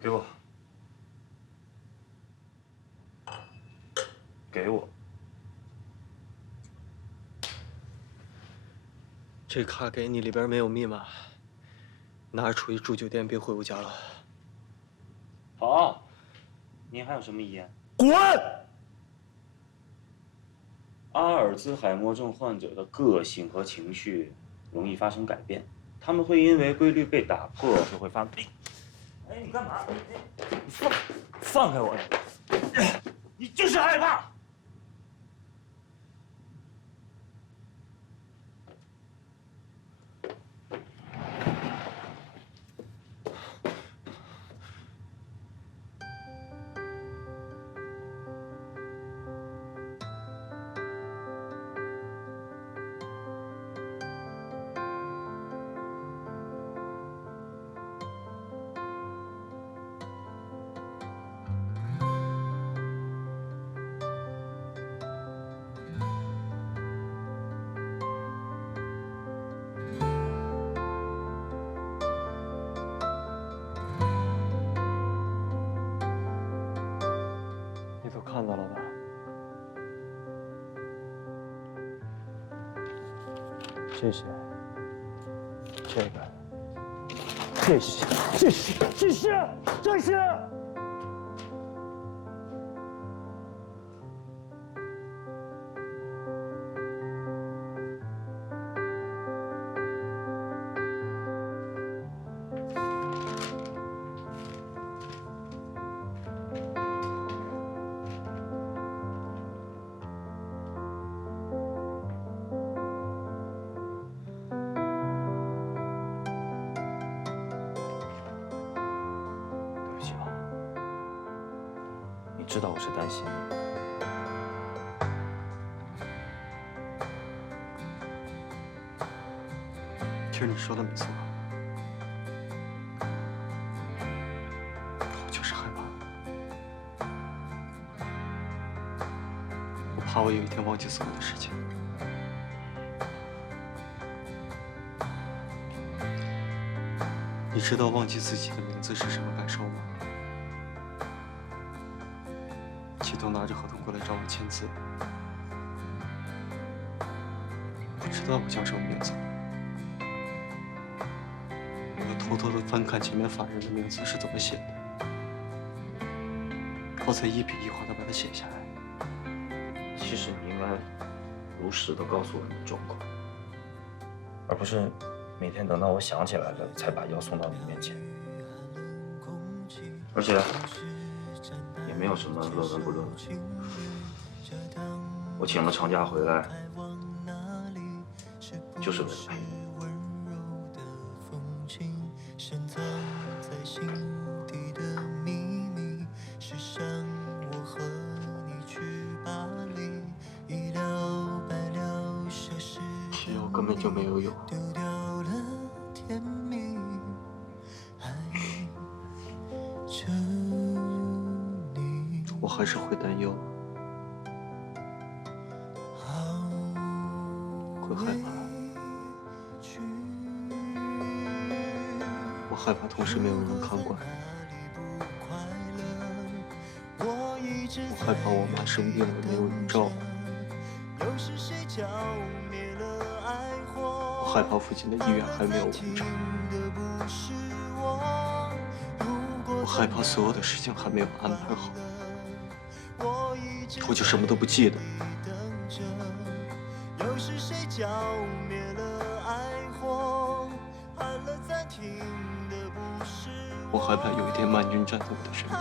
给我，给我。这卡给你，里边没有密码，拿着出去住酒店，别回我家了。好，您还有什么遗言？滚！阿尔兹海默症患者的个性和情绪容易发生改变，他们会因为规律被打破就会发。哎，你干嘛？你放开我！你就是害怕。你都看到了吧？这些，这个，这些，这些。对不起啊，你知道我是担心你。其实你说的没错，我就是害怕，我怕我有一天忘记所有的事情。你知道忘记自己的名字是什么感受吗？季东拿着合同过来找我签字，不知道我叫什么名字。我又偷偷的翻看前面法人的名字是怎么写的，我才一笔一画的把它写下来。其实你应该如实的告诉我你的状况，而不是每天等到我想起来了才把药送到你面前。而且也没有什么论文不论文，我请了长假回来，就是为了陪你。西药根本就没有用。我还是会担忧，会害怕。我害怕同时没有人能看管。我害怕我妈生病了没有人照顾。我害怕附近的医院还没有完成。我害怕所有的事情还没有安排好，我就什么都不记得。我害怕有一天曼君站在我的身边，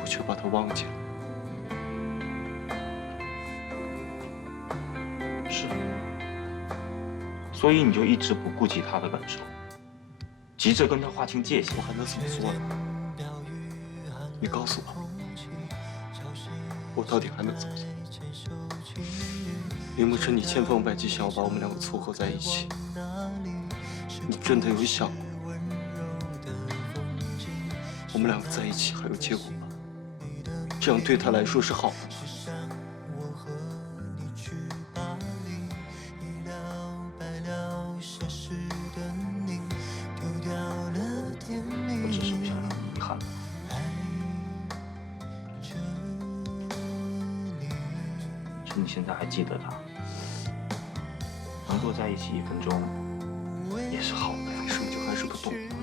我却把他忘记了。是，所以你就一直不顾及他的感受，急着跟他划清界限。我还能怎么做呢？你告诉我，我到底还能怎么做？明明是你千方百计想要把我们两个撮合在一起，你真的有想过，我们两个在一起还有结果吗？这样对他来说是好的吗？你现在还记得他，能多在一起1分钟也是好的呀。为什么就还是不懂呢？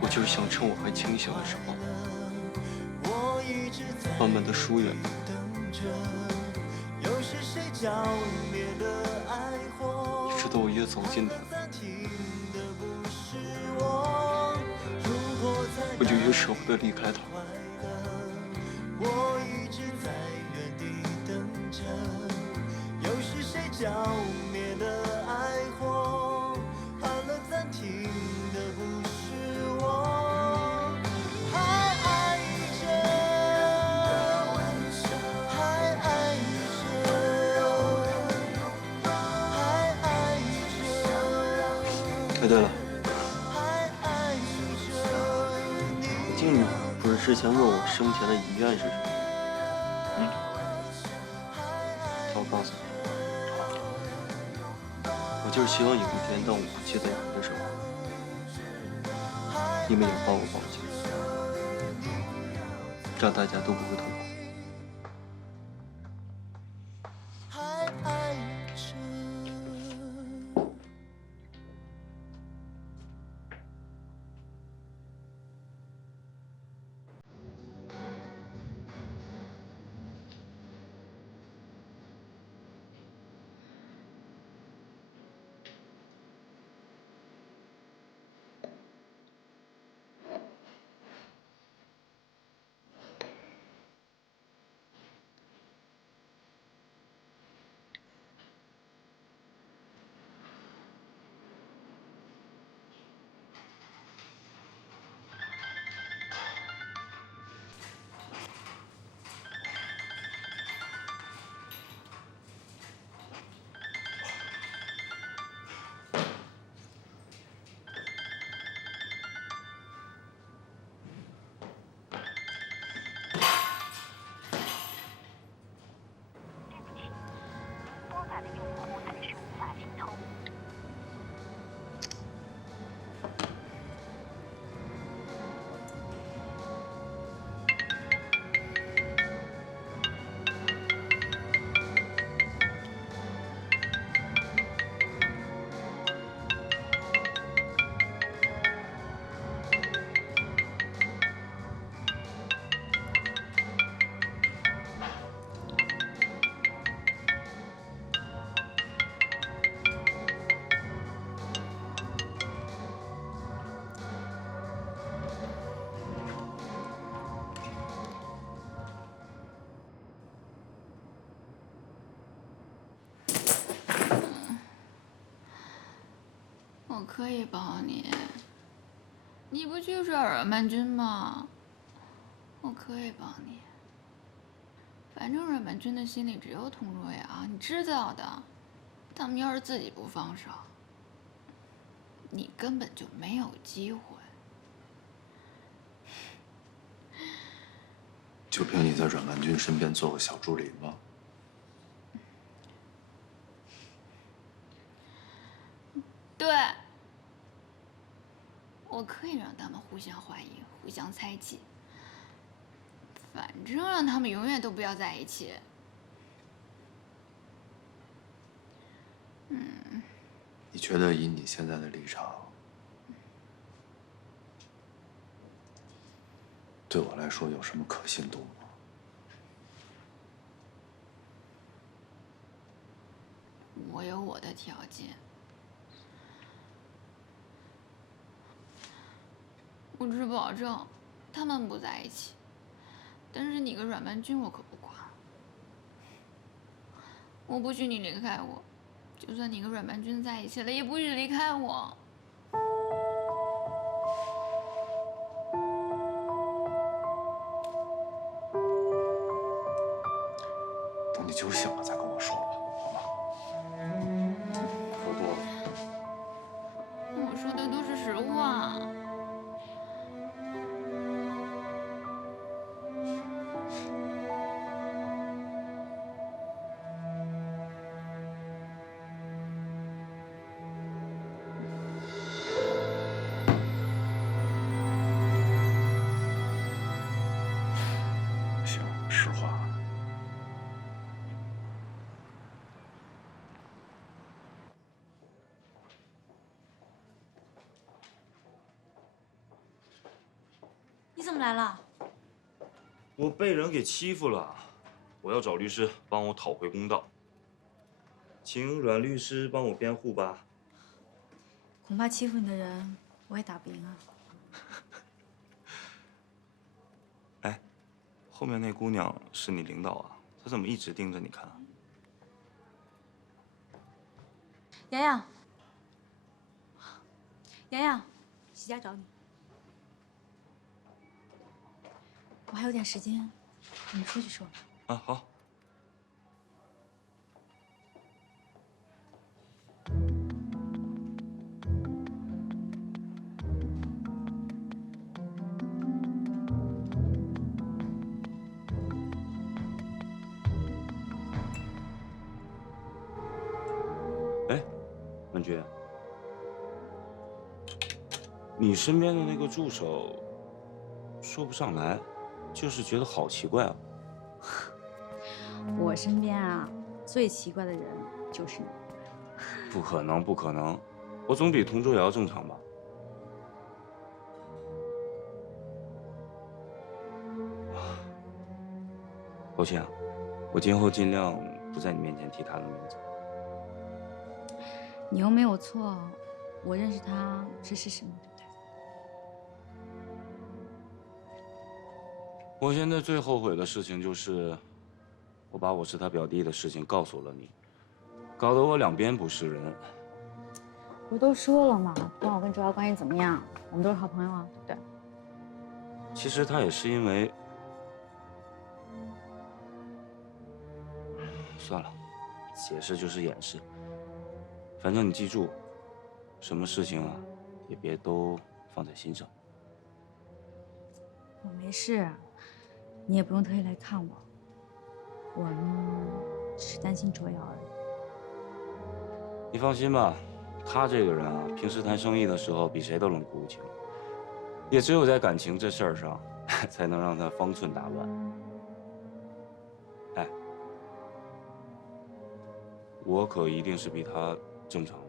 我就是想趁我还清醒的时候，慢慢的疏远他。直到我越走近他，我就越舍不得离开他。哎，对了，静宇不是之前问我生前的遗愿是什么？我告诉你，我就是希望有一天当我不记得人的时候，你们也帮我报警，这样大家都不会痛苦。我可以帮你，你不就是阮曼君吗？我可以帮你。反正阮曼君的心里只有佟若瑶，你知道的。他们要是自己不放手，你根本就没有机会。就凭你在阮曼君身边做个小助理吗？对，我可以让他们互相怀疑、互相猜忌，反正让他们永远都不要在一起。你觉得以你现在的立场，对我来说有什么可信度吗？我有我的条件。我只保证他们不在一起，但是你跟阮曼君我可不管。我不许你离开我，就算你跟阮曼君在一起了，也不许离开我。等你酒醒了再跟我说吧，好吗？喝多了。我说的都是实话。行，来了。我被人给欺负了，我要找律师帮我讨回公道，请阮律师帮我辩护吧。恐怕欺负你的人，我也打不赢啊。哎，后面那姑娘是你领导啊？她怎么一直盯着你看啊？洋洋，洋洋，喜佳找你。我还有点时间，跟你说句说。啊，好。哎，文君，你身边的那个助手，说不上来，就是觉得好奇怪啊。我身边啊，最奇怪的人就是你。不可能，不可能，我总比同桌瑶正常吧？抱歉啊，我今后尽量不在你面前提他的名字。你又没有错，我认识他是事实嘛，对不对？我现在最后悔的事情就是，我把我是他表弟的事情告诉了你，搞得我两边不是人。不都说了吗？不管我跟周瑶关系怎么样，我们都是好朋友啊，对不对？其实他也是因为……算了，解释就是掩饰。反正你记住，什么事情啊，也别都放在心上。我没事，你也不用特意来看我。我呢，只是担心卓瑶而已。你放心吧，他这个人啊，平时谈生意的时候比谁都冷酷无情，也只有在感情这事儿上，才能让他方寸大乱。哎，我可一定是比他正常的。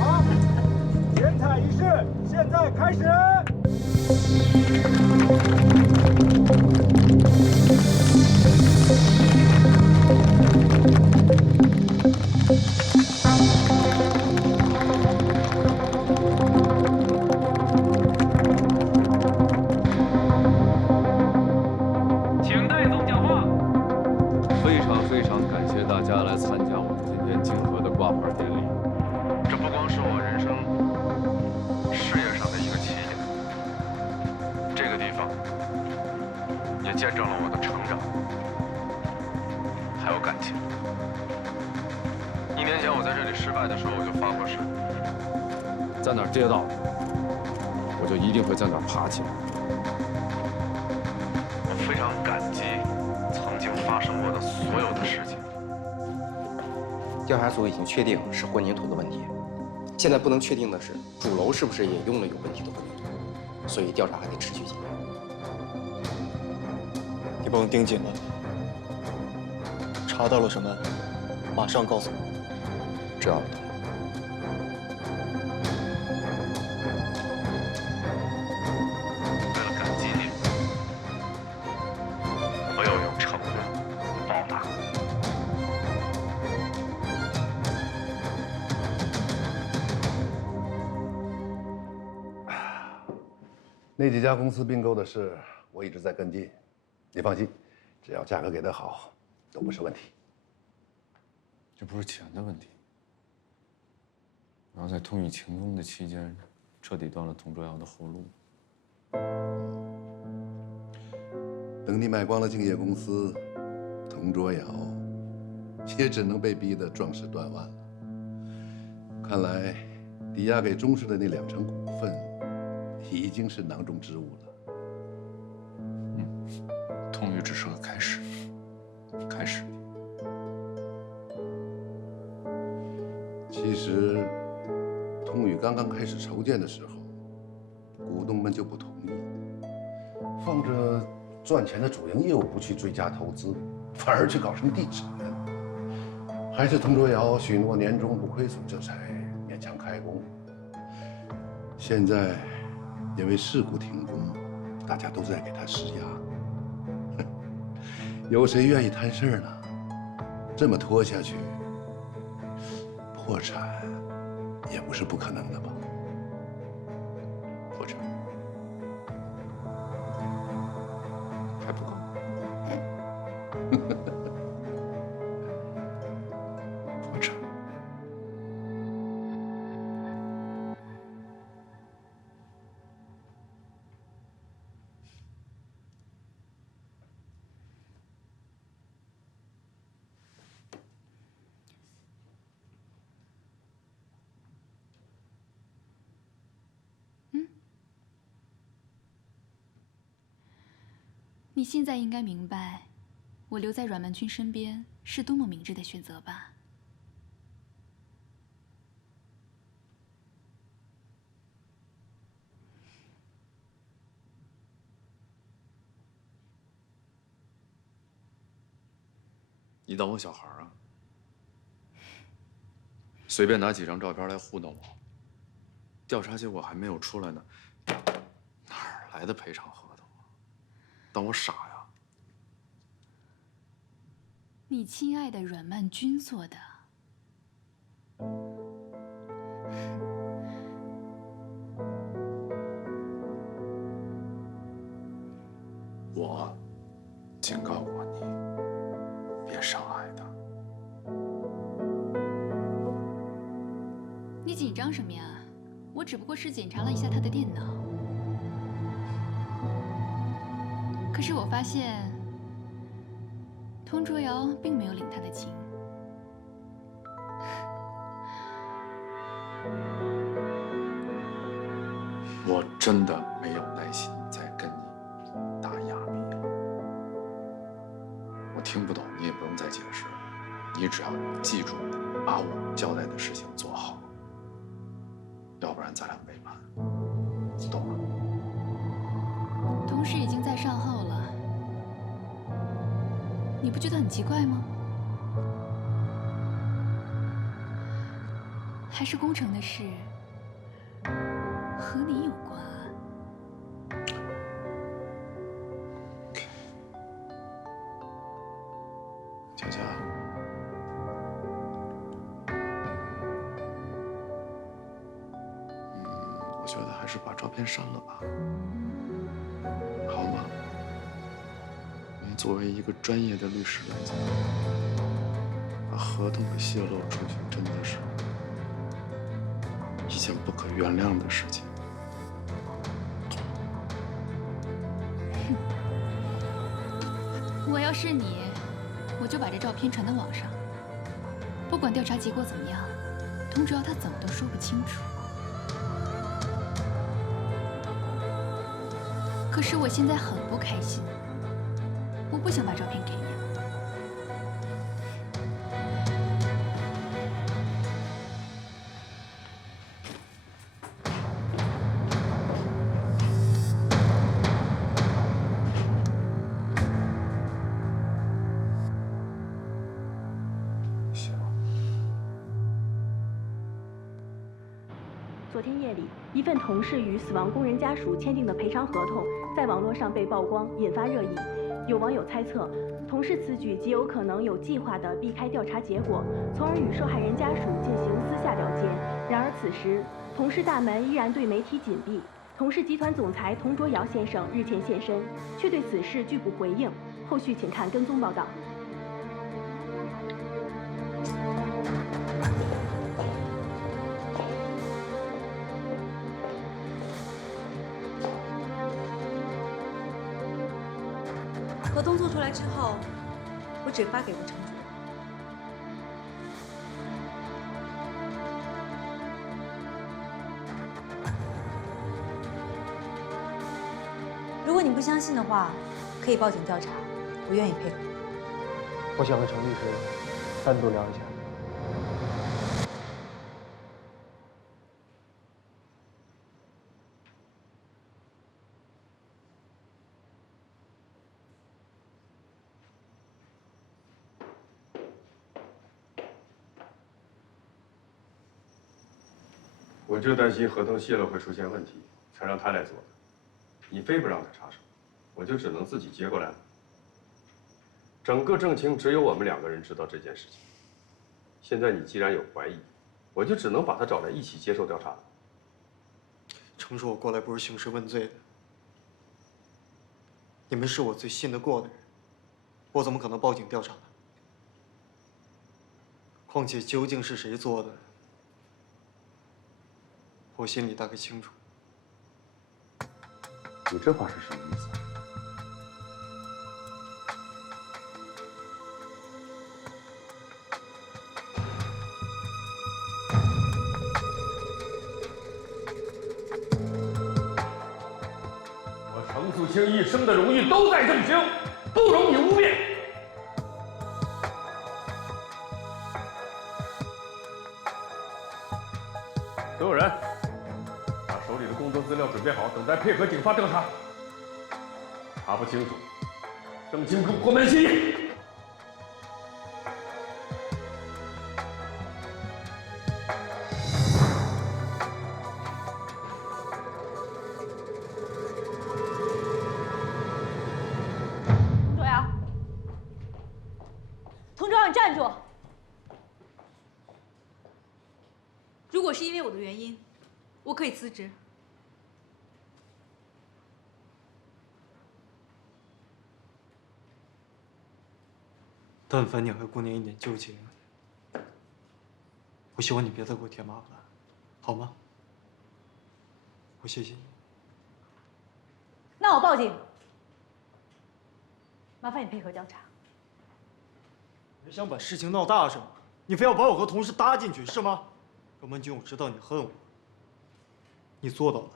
好，剪彩仪式现在开始。请戴总讲话。非常感谢大家来参加我们今天竞合的挂牌典礼。这不光是我人生事业上的一个起点，这个地方也见证了我的成长，还有感情。1年前我在这里失败的时候，我就发过誓，在哪儿跌倒，我就一定会在哪儿爬起来。我非常感激曾经发生过的所有的事情。调查组已经确定是混凝土的问题，现在不能确定的是主楼是不是也用了有问题的混凝土，所以调查还得持续几年。你帮我盯紧了，查到了什么，马上告诉我。知道了。为了感激你，我要用惩罚报答。那几家公司并购的事，我一直在跟进。你放心，只要价格给得好，都不是问题。这不是钱的问题。我要在通宇晴空的期间，彻底断了童卓瑶的后路。等你买光了敬业公司，童卓瑶也只能被逼得壮士断腕了。看来，抵押给中视的那2成股份，已经是囊中之物了。通宇只是个开始，开始。其实，通宇刚刚开始筹建的时候，东们就不同意，放着赚钱的主营业务不去追加投资，反而去搞什么地产。还是佟卓瑶许诺年终不亏损，这才勉强开工。现在因为事故停工，大家都在给他施压。有谁愿意摊事儿呢？这么拖下去，破产也不是不可能的吧？破产还不够。破产。你现在应该明白，我留在阮曼君身边是多么明智的选择吧？你当我小孩啊？随便拿几张照片来糊弄我？调查结果还没有出来呢，哪儿来的赔偿合同啊？当我傻呀？你亲爱的阮曼君做的。我警告过你，别伤害他。你紧张什么呀？我只不过是检查了一下他的电脑。可是我发现，佟卓瑶并没有领他的情。我真的没有耐心再跟你打哑谜了。我听不懂，你也不用再解释，你只要记住把我交代的事情做好，要不然咱俩没完，懂吗？同事已经在善后了，你不觉得很奇怪吗？还是工程的事和你有关？佳佳，我觉得还是把照片删了吧，好吗？你作为一个专业的律师来讲，把合同给泄露出去，真的是一件不可原谅的事情。我要是你，我就把这照片传到网上。不管调查结果怎么样，佟卓瑶他怎么都说不清楚。可是我现在很不开心，我不想把照片给你。昨天夜里，一份同事与死亡工人家属签订的赔偿合同在网络上被曝光，引发热议。有网友猜测，同事此举极有可能有计划地避开调查结果，从而与受害人家属进行私下了结。然而此时，同事大门依然对媒体紧闭。同事集团总裁佟卓瑶先生日前现身，却对此事拒不回应。后续请看跟踪报道。合同做出来之后，我只发给过程主任。如果你不相信的话，可以报警调查，我愿意配合。我想和程律师单独聊一下。我就担心合同泄露会出现问题，才让他来做的。你非不让他插手，我就只能自己接过来了。整个政情只有我们2个人知道这件事情。现在你既然有怀疑，我就只能把他找来一起接受调查了。程叔，我过来不是兴师问罪的。你们是我最信得过的人，我怎么可能报警调查呢？况且究竟是谁做的，我心里大概清楚。你这话是什么意思？我程素清一生的荣誉都在正兴，不容你污蔑。所有人，把手里的工作资料准备好，等待配合警方调查。查不清楚，郑清跟国门协议。卓瑶，佟卓瑶，你站住！如果是因为我的原因，我可以辞职。但凡你还顾念一点旧情，我希望你别再给我添麻烦，好吗？我谢谢你。那我报警。麻烦你配合调查。你想把事情闹大是吗？你非要把我和同事搭进去是吗？周文军，我知道你恨我，你做到了。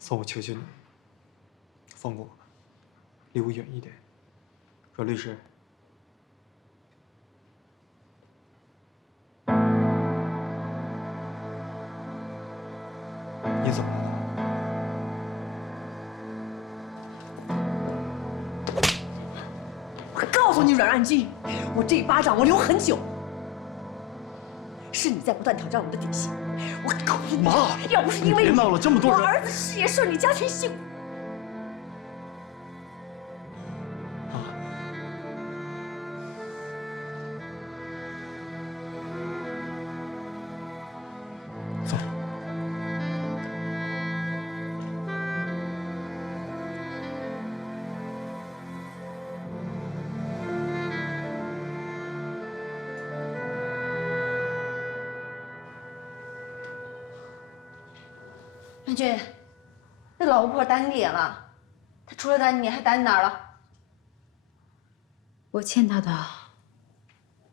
算我求求你，放过我吧，离我远一点。阮律师，你怎么了？我告诉你，阮安军，我这一巴掌我留很久。是你在不断挑战我的底线。我告诉你，妈，要不是因为别闹了，这么多人，我儿子事业顺利，家庭幸福。走。安军，那老巫婆打你脸了，她除了打你脸还打你哪儿了？我欠他的，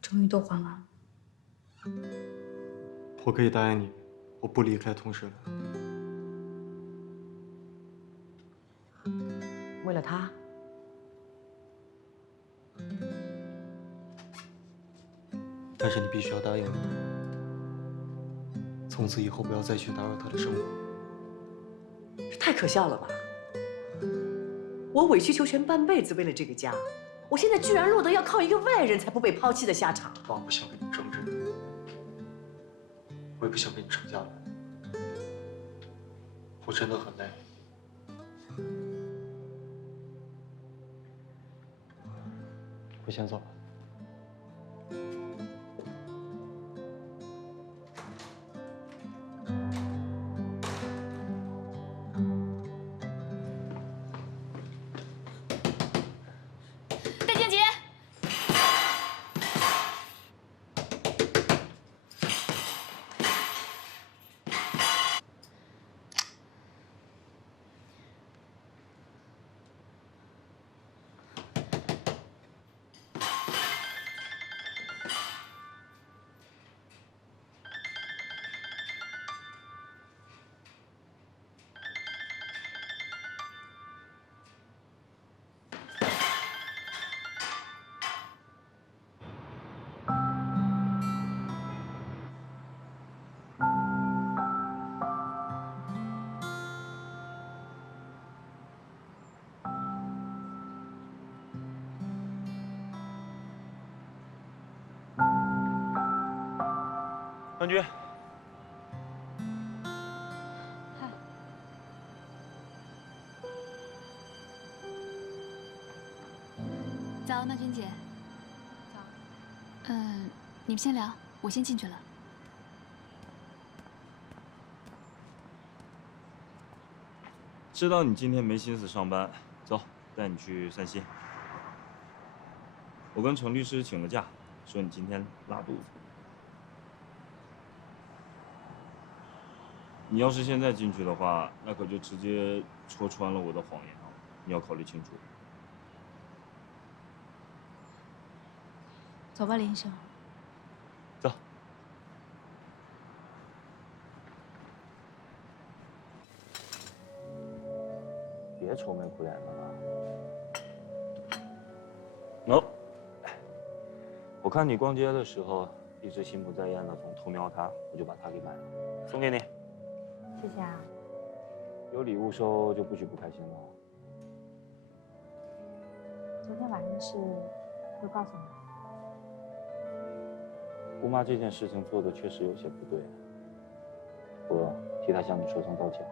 终于都还完了。我可以答应你，我不离开同事了。为了他，但是你必须要答应我，从此以后不要再去打扰他的生活。这太可笑了吧！我委曲求全半辈子为了这个家，我现在居然落得要靠一个外人才不被抛弃的下场。妈不想跟你争执，我也不想跟你吵架了。我真的很累。我先走了。戴静杰，君。早，曼君姐。早。你们先聊，我先进去了。知道你今天没心思上班，走，带你去散心。我跟程律师请了假，说你今天拉肚子。你要是现在进去的话，那可就直接戳穿了我的谎言了，你要考虑清楚。走吧，林医生。走。别愁眉苦脸的了。喏，我看你逛街的时候一直心不在焉的，总偷瞄它，我就把它给买了，送给你。谢谢啊。有礼物收就不许不开心了。昨天晚上的事，会告诉你。姑妈这件事情做的确实有些不对，我替她向你说声道歉。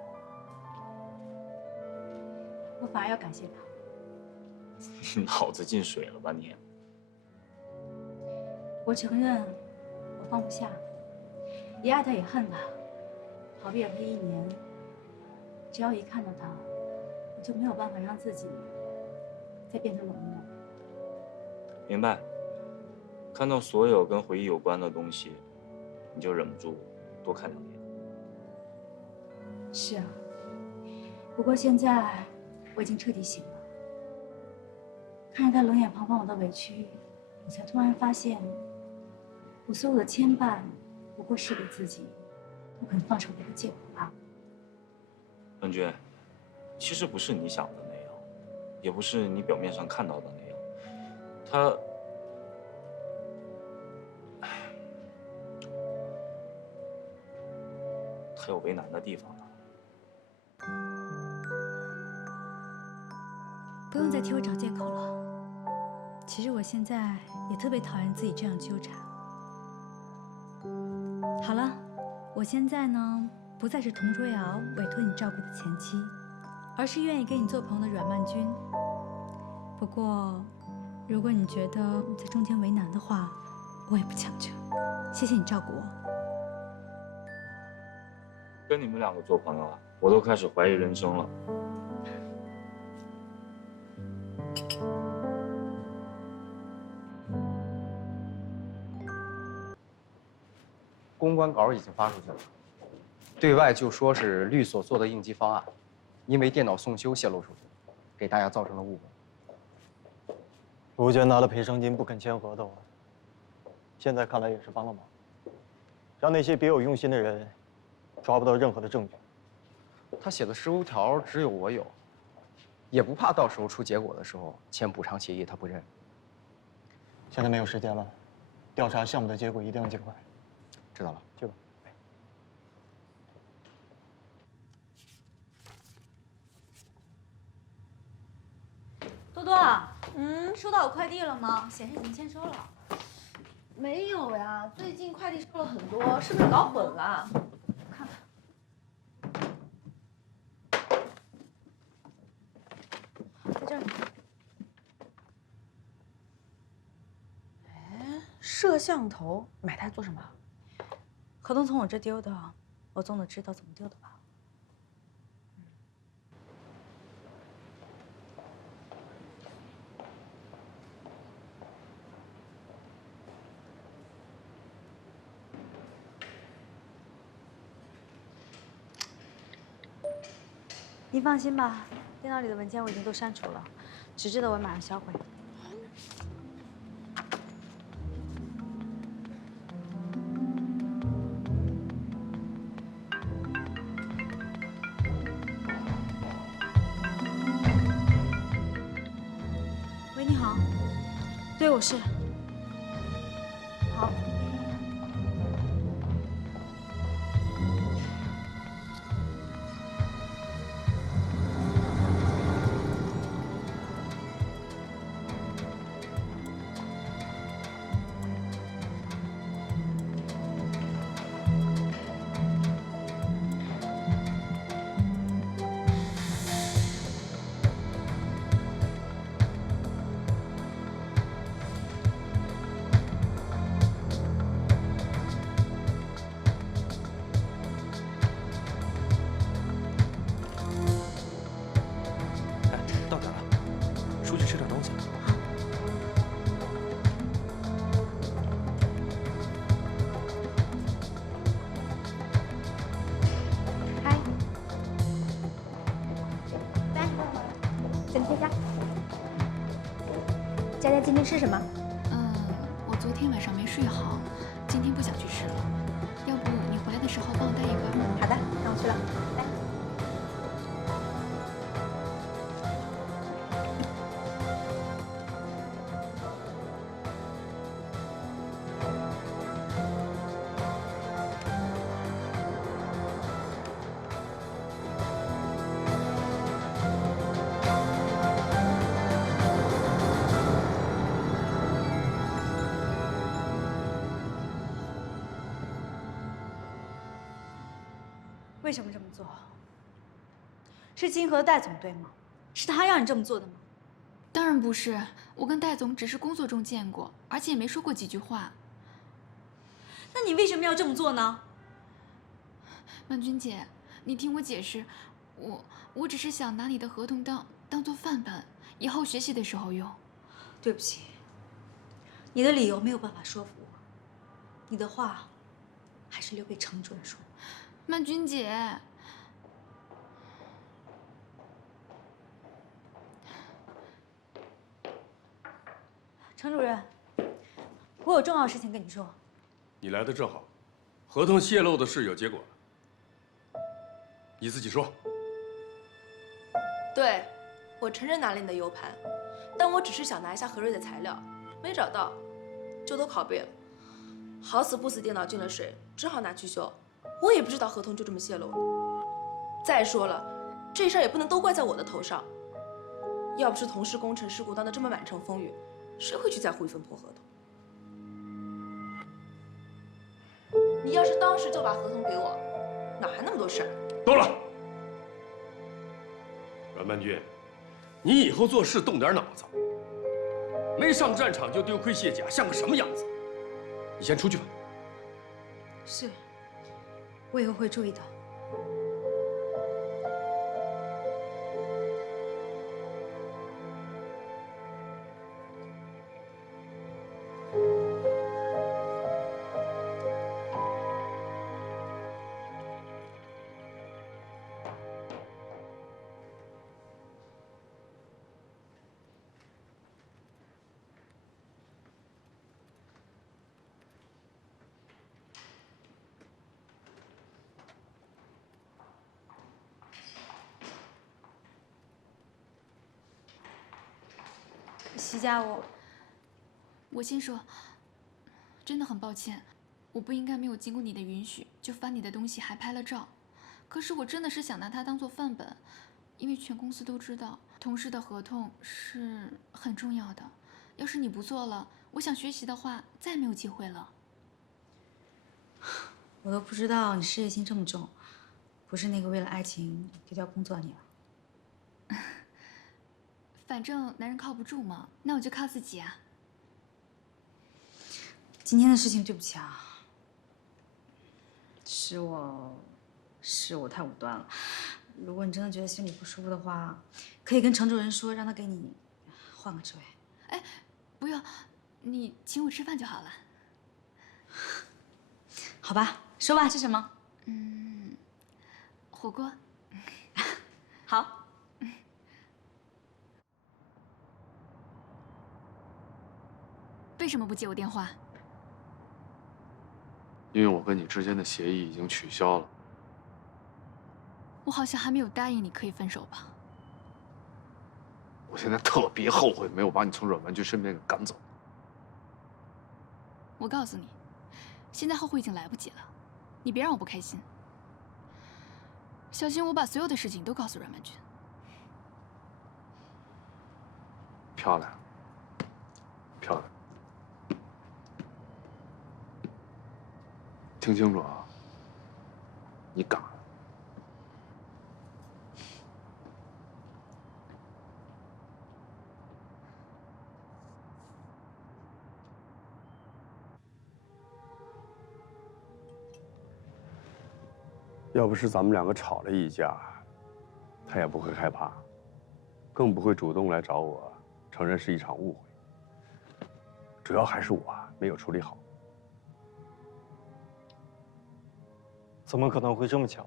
我反而要感谢他。脑子进水了吧你？我承认，我放不下，也爱他也恨他，逃避了他1年。只要一看到他，我就没有办法让自己再变成冷漠。明白。看到所有跟回忆有关的东西，你就忍不住多看2眼。是啊，不过现在我已经彻底醒了。看着他冷眼旁观我的委屈，我才突然发现，我所有的牵绊，不过是给自己不肯放手的一个借口吧。文君，其实不是你想的那样，也不是你表面上看到的那样。他有为难的地方呢。不用再替我找借口了。其实我现在也特别讨厌自己这样纠缠。好了，我现在呢，不再是童卓瑶委托你照顾的前妻，而是愿意跟你做朋友的阮曼君。不过，如果你觉得你在中间为难的话，我也不强求。谢谢你照顾我。跟你们2个做朋友啊，我都开始怀疑人生了。公关稿已经发出去了，对外就说是律所做的应急方案，因为电脑送修泄露出去，给大家造成了误会。卢娟拿了赔偿金不肯签合同，现在看来也是帮了忙，让那些别有用心的人抓不到任何的证据。他写的15条只有我有，也不怕到时候出结果的时候签补偿协议他不认。现在没有时间了，调查项目的结果一定要尽快。知道了，去吧。多多，收到我快递了吗？显示已经签收了。没有呀，最近快递收了很多，是不是搞混了？看看。在这儿。哎，摄像头买它做什么？合同从我这丢的，我总得知道怎么丢的吧。您放心吧，电脑里的文件我已经都删除了，纸质的我马上销毁。喂，你好，对，我是。好。什么添加？佳佳今天吃什么？我昨天晚上没睡好，今天不想去吃了。要不你回来的时候帮我带一个？好的，那我去了，拜。为什么这么做？是金河戴总对吗？是他让你这么做的吗？当然不是，我跟戴总只是工作中见过，而且也没说过几句话。那你为什么要这么做呢？曼君姐，你听我解释，我只是想拿你的合同当做范本，以后学习的时候用。对不起，你的理由没有办法说服我，你的话还是留给程主任说。曼君姐，程主任，我有重要事情跟你说。你来的正好，合同泄露的事有结果了。你自己说。对，我承认拿了你的 U 盘，但我只是想拿一下何瑞的材料，没找到，就都拷贝了。好死不死电脑进了水，只好拿去修。我也不知道合同就这么泄露了。再说了，这事儿也不能都怪在我的头上。要不是同事工程事故当得这么满城风雨，谁会去在乎一份破合同？你要是当时就把合同给我，哪还那么多事儿？够了，阮曼君，你以后做事动点脑子，没上战场就丢盔卸甲，像个什么样子？你先出去吧。是，我以后会注意的。席家，我先说，真的很抱歉，我不应该没有经过你的允许就翻你的东西，还拍了照。可是我真的是想拿它当做范本，因为全公司都知道，同事的合同是很重要的。要是你不做了，我想学习的话，再也没有机会了。我都不知道你事业心这么重，不是那个为了爱情丢掉工作的你吧？反正男人靠不住嘛，那我就靠自己啊。今天的事情对不起啊，是我太武断了。如果你真的觉得心里不舒服的话，可以跟程主任说，让他给你换个职位。哎，不用，你请我吃饭就好了。好吧，说吧，吃什么？火锅。好。为什么不接我电话？因为我跟你之间的协议已经取消了。我好像还没有答应你可以分手吧？我现在特别后悔没有把你从阮文君身边给赶走。我告诉你，现在后悔已经来不及了，你别让我不开心。小心我把所有的事情都告诉阮曼君。漂亮，漂亮。听清楚啊！你敢？要不是咱们两个吵了一架，他也不会害怕，更不会主动来找我，承认是一场误会。主要还是我没有处理好。怎么可能会这么巧？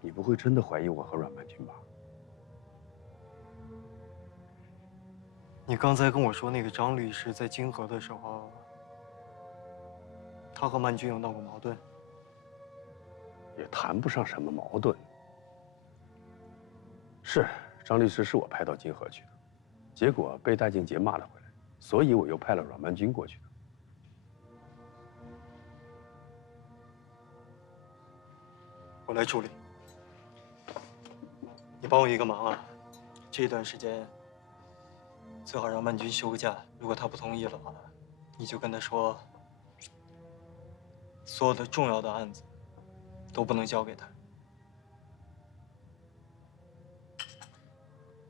你不会真的怀疑我和阮曼君吧？你刚才跟我说那个张律师在金河的时候，他和曼君有闹过矛盾？也谈不上什么矛盾。是张律师是我派到金河去的，结果被戴静杰骂了回来，所以我又派了阮曼君过去的。我来处理。你帮我一个忙啊，这段时间最好让曼君休个假。如果他不同意的话，你就跟他说，所有的重要的案子都不能交给他。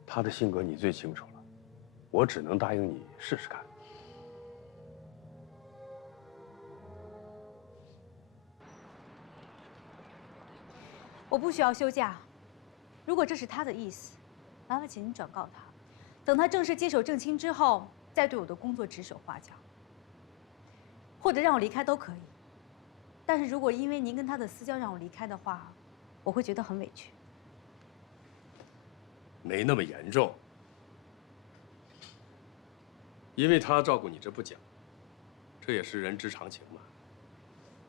他的性格你最清楚了，我只能答应你试试看。我不需要休假，如果这是他的意思，麻烦请您转告他，等他正式接手正清之后，再对我的工作指手画脚，或者让我离开都可以。但是如果因为您跟他的私交让我离开的话，我会觉得很委屈。没那么严重，因为他照顾你这不假，这也是人之常情嘛。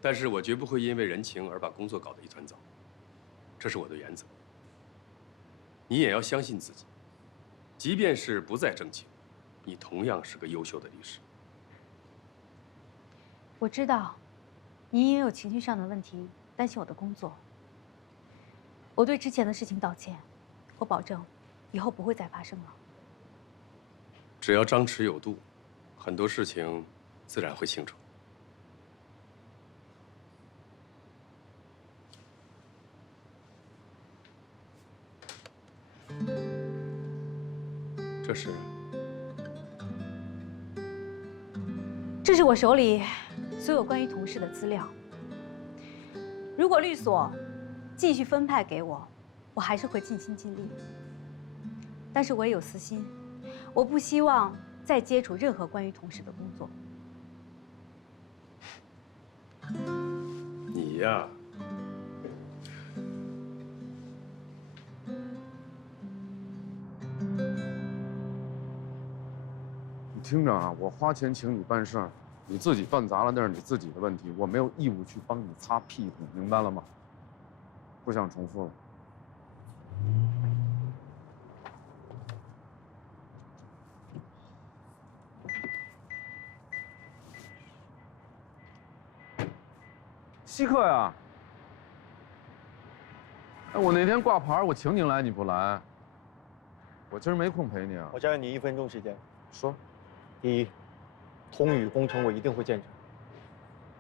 但是我绝不会因为人情而把工作搞得一团糟，这是我的原则。你也要相信自己，即便是不在正清，你同样是个优秀的律师。我知道，您也有情绪上的问题，担心我的工作。我对之前的事情道歉，我保证，以后不会再发生了。只要张弛有度，很多事情自然会清楚。这是？这是我手里所有关于同事的资料。如果律所继续分派给我，我还是会尽心尽力。但是我也有私心，我不希望再接触任何关于同事的工作。你呀，你听着啊，我花钱请你办事儿，你自己办砸了那是你自己的问题，我没有义务去帮你擦屁股，明白了吗？不想重复了。稀客呀！哎，我那天挂牌，我请你来，你不来，我今儿没空陪你啊。我占用你1分钟时间。说，第一，通宇工程我一定会建成，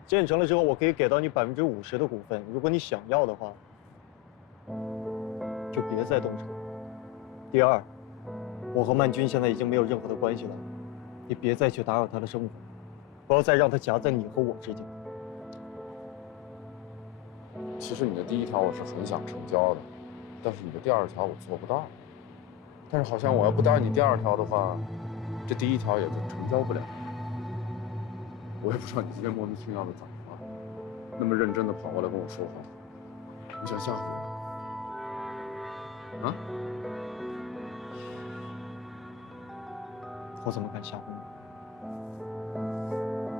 建成了之后我可以给到你50%的股份，如果你想要的话，就别再动手。第二，我和曼君现在已经没有任何的关系了，你别再去打扰她的生活，不要再让她夹在你和我之间。其实你的第1条我是很想成交的，但是你的第2条我做不到。但是好像我要不答应你第2条的话，这第1条也就成交不了。我也不知道你今天莫名其妙的怎么了，那么认真的跑过来跟我说话，你想吓唬我？啊？我怎么敢吓唬你？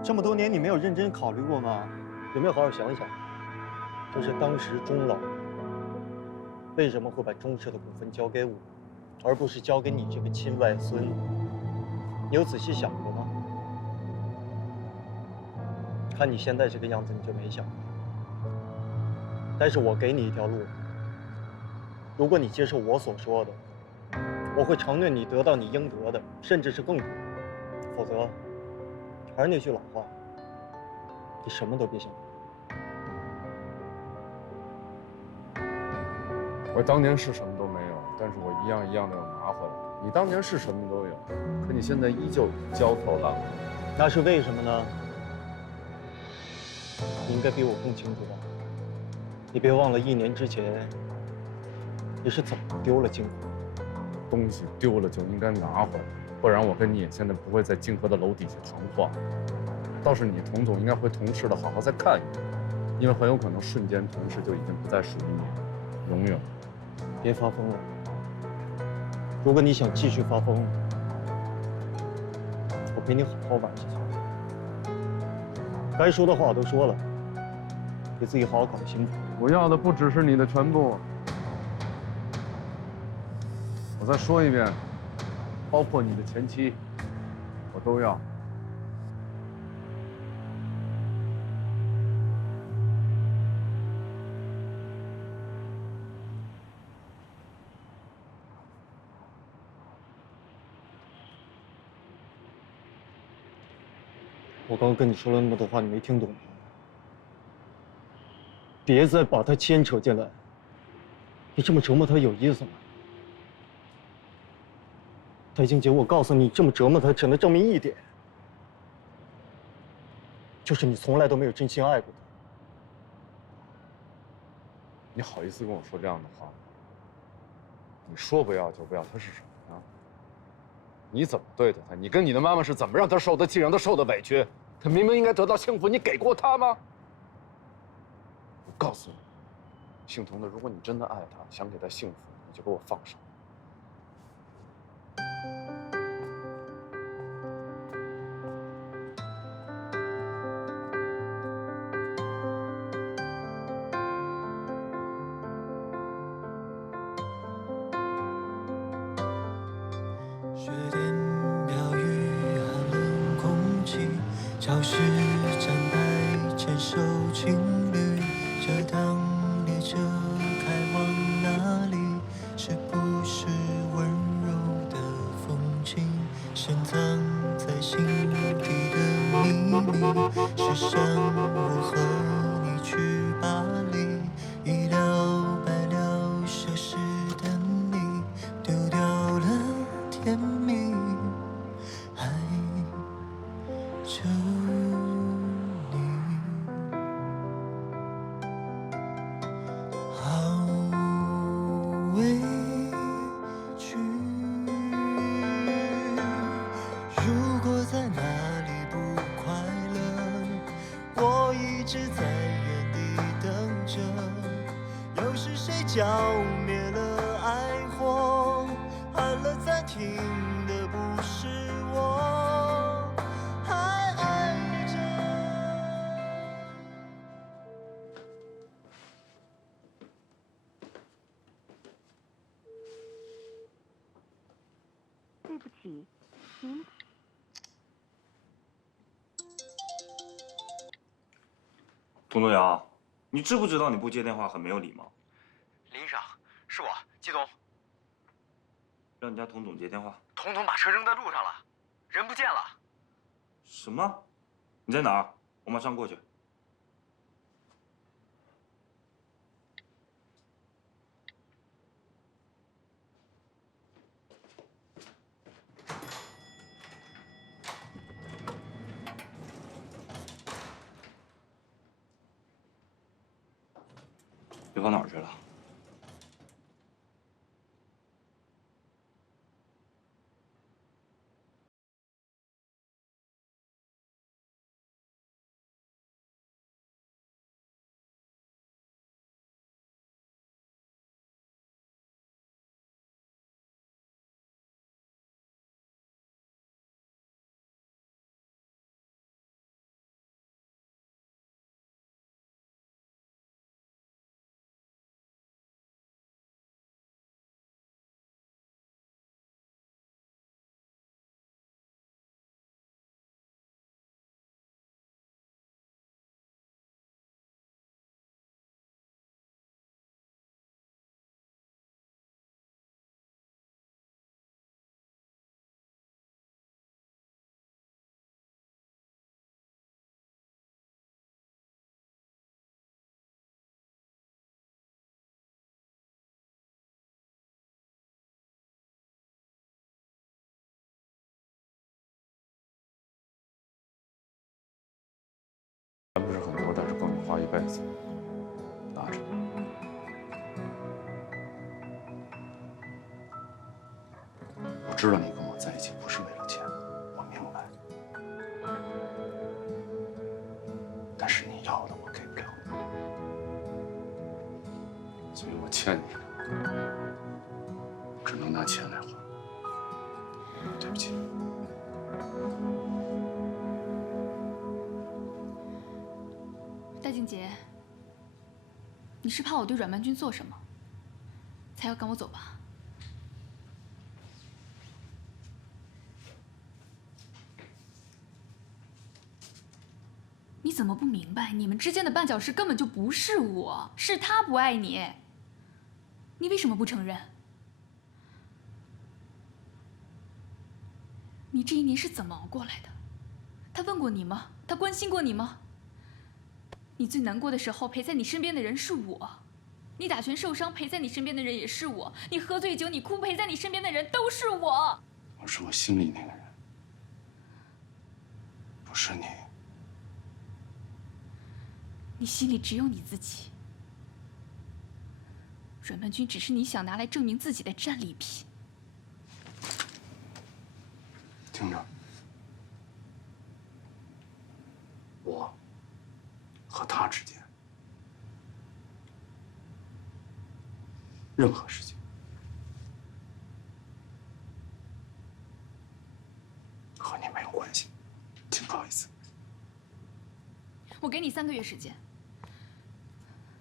这么多年你没有认真考虑过吗？有没有好好想想？就是当时钟老为什么会把钟氏的股份交给我，而不是交给你这个亲外孙？你有仔细想过吗？看你现在这个样子，你就没想。但是我给你一条路，如果你接受我所说的，我会承诺你得到你应得的，甚至是更多。否则，还是那句老话，你什么都别想。我当年是什么都没有，但是我一样一样的要拿回来。你当年是什么都有，可你现在依旧焦头烂额。那是为什么呢？你应该比我更清楚吧？你别忘了1年之前，你是怎么丢了金河？东西丢了就应该拿回来，不然我跟你也现在不会在金河的楼底下谈话。倒是你童总应该回同事的好好再看一眼，因为很有可能瞬间同事就已经不再属于你了，永远。别发疯了！如果你想继续发疯，陪你好好玩下去。该说的话我都说了，给自己好好考个清楚。我要的不只是你的全部，我再说一遍，包括你的前妻，我都要。我刚刚跟你说了那么多话，你没听懂吗？别再把他牵扯进来，你这么折磨他有意思吗？戴静姐，我告诉你，这么折磨他，只能证明一点，就是你从来都没有真心爱过他。你好意思跟我说这样的话？你说不要就不要，他是什么呀？你怎么对待他？你跟你的妈妈是怎么让他受的气，让他受的委屈？他明明应该得到幸福，你给过他吗？我告诉你，姓童的，如果你真的爱他，想给他幸福，你就给我放手。雪点飘雨，寒冷空气，潮湿站牌牵手情侣，这趟列车开往哪里？是不是温柔的风景，深藏在心底的秘密？是想我和你去巴黎，一了百了，奢侈的你丢掉了甜蜜，爱着你，好委屈。如果在哪里不快乐，我一直在原地等着。又是谁浇灭了爱火？按了暂停的不是我，还爱着。对不起，您。童卓瑶，你知不知道你不接电话很没有礼貌？林医生，是我，季总。让你家童总接电话。童总把车扔在路上了，人不见了。什么？你在哪儿？我马上过去。你跑哪儿去了？钱不是很多，但是够你花一辈子。拿着。我知道你跟我在一起不是为了钱，我明白。但是你要的我给不了，所以我欠你的，只能拿钱来还。对不起。你是怕我对阮曼君做什么，才要赶我走吧？你怎么不明白？你们之间的绊脚石根本就不是我，是他不爱你。你为什么不承认？你这1年是怎么熬过来的？他问过你吗？他关心过你吗？你最难过的时候陪在你身边的人是我，你打拳受伤陪在你身边的人也是我，你喝醉酒你哭陪在你身边的人都是我。我是我心里那个人，不是你。你心里只有你自己，阮曼君只是你想拿来证明自己的战利品。听着，我和他之间，任何事情，和你没有关系，警告一次。我给你3个月时间。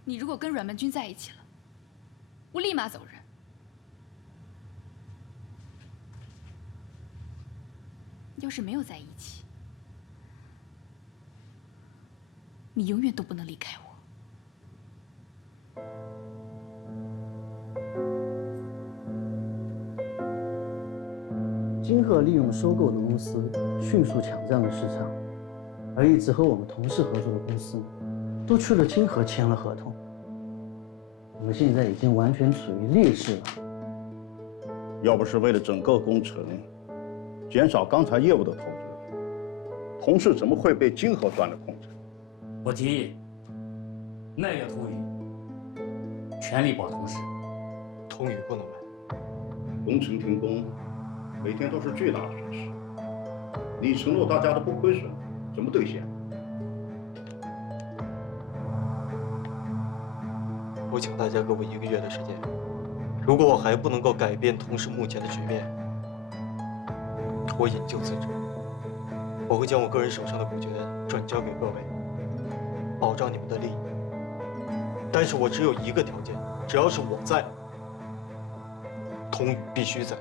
你如果跟阮曼君在一起了，我立马走人。要是没有在一起，你永远都不能离开我。金鹤利用收购的公司迅速抢占了市场，而一直和我们同事合作的公司都去了金鹤签了合同。我们现在已经完全处于劣势了。要不是为了整个工程减少钢材业务的投资，同事怎么会被金鹤钻了空子？我提议卖给通宇，全力保同事。通宇不能卖。工程停工，每天都是巨大的损失。你承诺大家的不亏损，怎么兑现？我请大家给我1个月的时间，如果我还不能够改变同事目前的局面，我引咎辞职。我会将我个人手上的股权转交给各位，保障你们的利益。但是我只有1个条件，只要是我在，通宇必须在。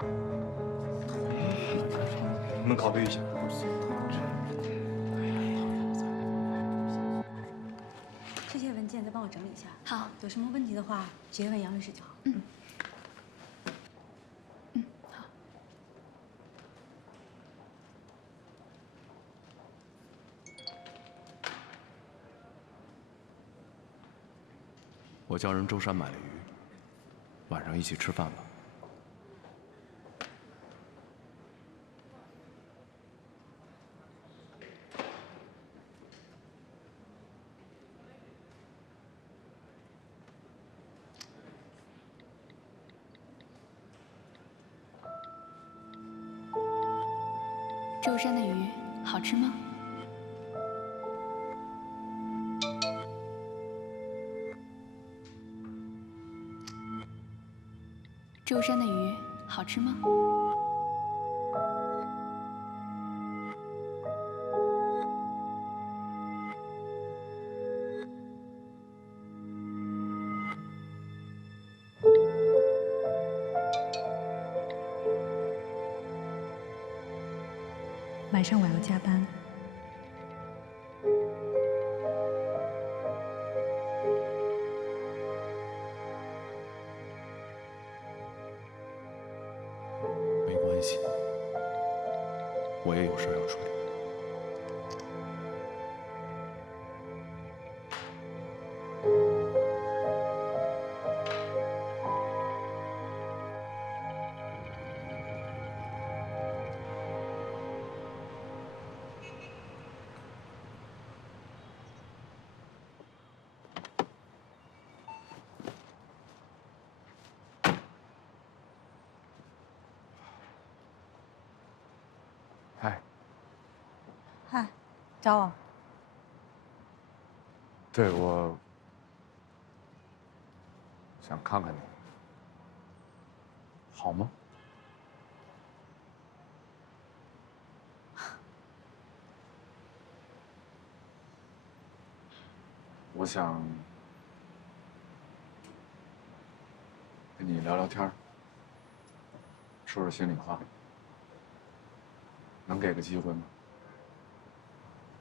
你们考虑一下。这些文件再帮我整理一下。好，有什么问题的话，直接问杨律师就好。好。我叫人周山买了鱼，晚上一起吃饭吧。舟山的鱼好吃吗？舟山的鱼好吃吗？晚上我要加班。没关系，我也有事要处理。嗨，嗨，找我？对，我想看看你，好吗？我想跟你聊聊天，说说心里话。能给个机会吗？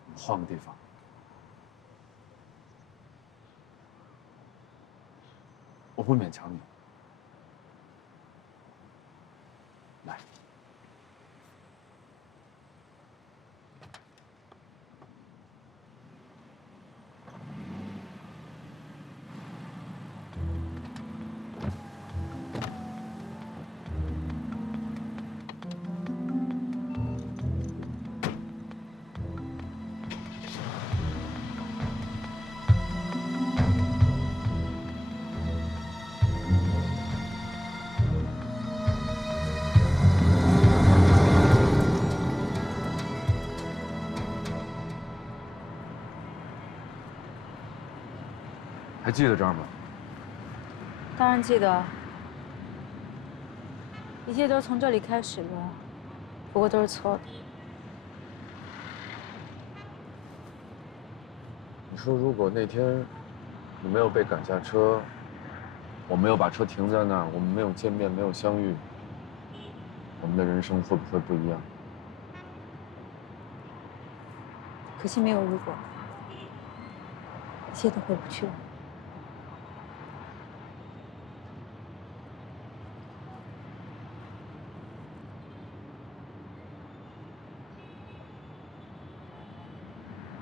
我们换个地方。我不勉强你。来。还记得这儿吗？当然记得，一切都是从这里开始的，不过都是错的。你说，如果那天你没有被赶下车，我没有把车停在那儿，我们没有见面，没有相遇，我们的人生会不会不一样？可惜没有如果，一切都回不去了。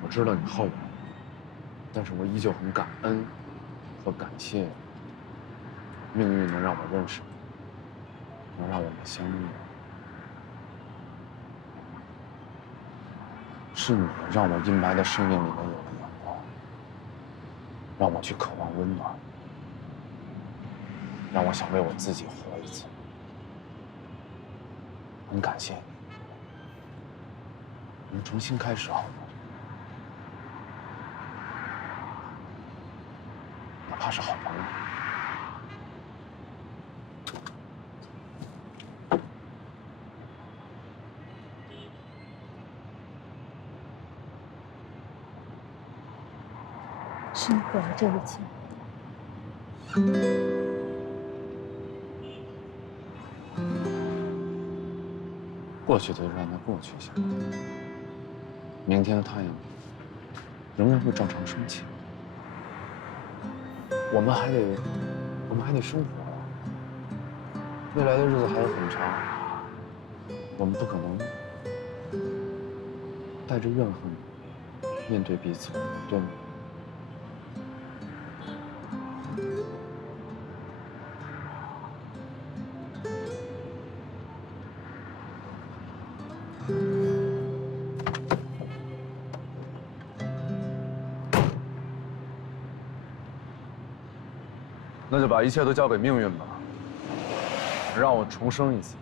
我知道你恨我，但是我依旧很感恩和感谢命运能让我认识你，能让我们相遇。是你让我阴霾的生命里面有了阳光，让我去渴望温暖，让我想为我自己活一次。很感谢你，我们重新开始好吗？哪怕是好朋友。是你给了这一切。过去的就让它过去一下，明天的太阳仍然会照常升起。我们还得生活啊，未来的日子还有很长，我们不可能带着怨恨面对彼此，对吗？那就把一切都交给命运吧，让我重生一次，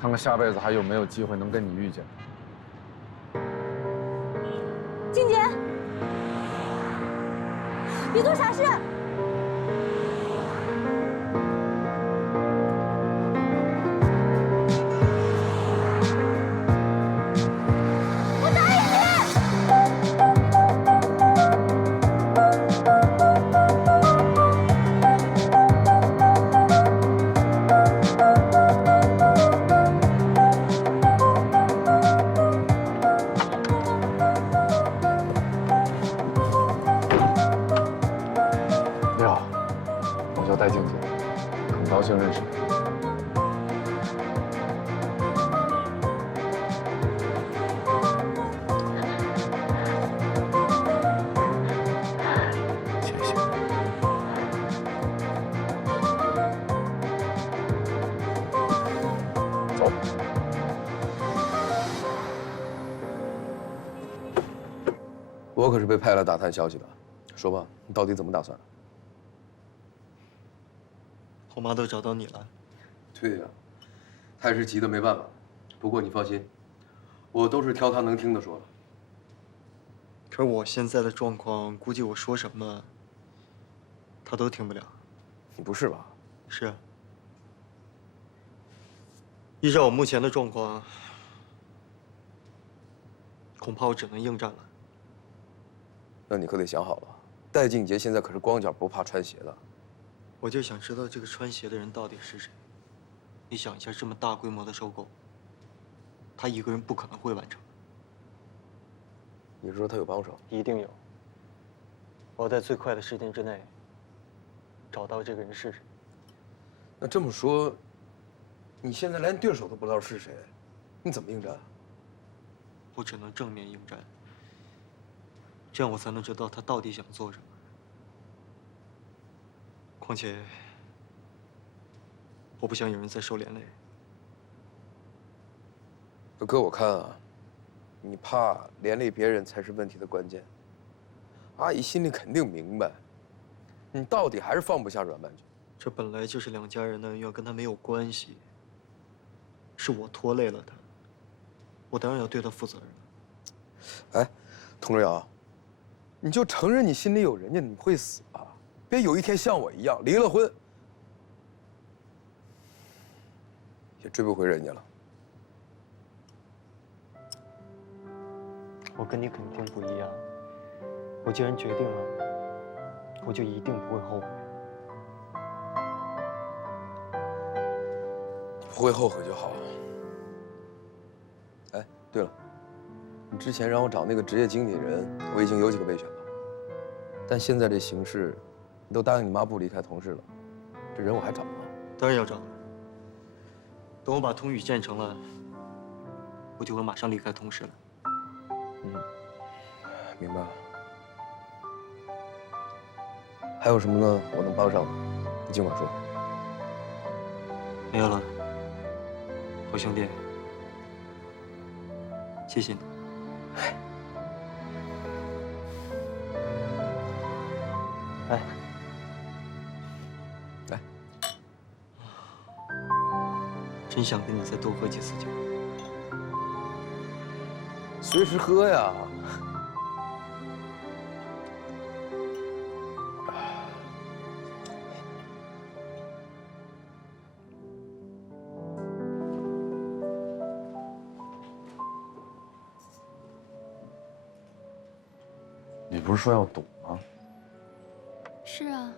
看看下辈子还有没有机会能跟你遇见。静姐，别做傻事！我答应你。你好，我叫戴静姐，很高兴认识你。谢谢。走。我可是被派来打探消息的，说吧，你到底怎么打算？后妈都找到你了。对呀，他也是急得没办法。不过你放心，我都是挑他能听的说了。可是我现在的状况，估计我说什么，他都听不了。你不是吧？是。依照我目前的状况，恐怕我只能应战了。那你可得想好了，戴静杰现在可是光脚不怕穿鞋的。我就想知道这个穿鞋的人到底是谁。你想一下，这么大规模的收购，他一个人不可能会完成。你说他有帮手？一定有。我在最快的时间之内找到这个人是谁。那这么说，你现在连对手都不知道是谁，你怎么应战？我只能正面应战，这样我才能知道他到底想做什么。况且，我不想有人再受连累。搁我看啊，你怕连累别人才是问题的关键。阿姨心里肯定明白，你到底还是放不下阮曼君。这本来就是两家人的恩怨，跟他没有关系。是我拖累了他，我当然要对他负责任。哎，佟志尧，你就承认你心里有人家，你会死啊！别有一天像我一样离了婚，也追不回人家了。我跟你肯定不一样，我既然决定了，我就一定不会后悔。不会后悔就好。哎，对了，你之前让我找那个职业经理人，我已经有几个备选了。但现在这形势，你都答应你妈不离开同事了，这人我还找吗？当然要找。等我把通宇建成了，我就会马上离开同事了。明白了。还有什么呢？我能帮上的，你尽管说。没有了，好兄弟，谢谢你。哎，来，真想跟你再多喝几次酒。随时喝呀。你不是说要赌吗？是啊。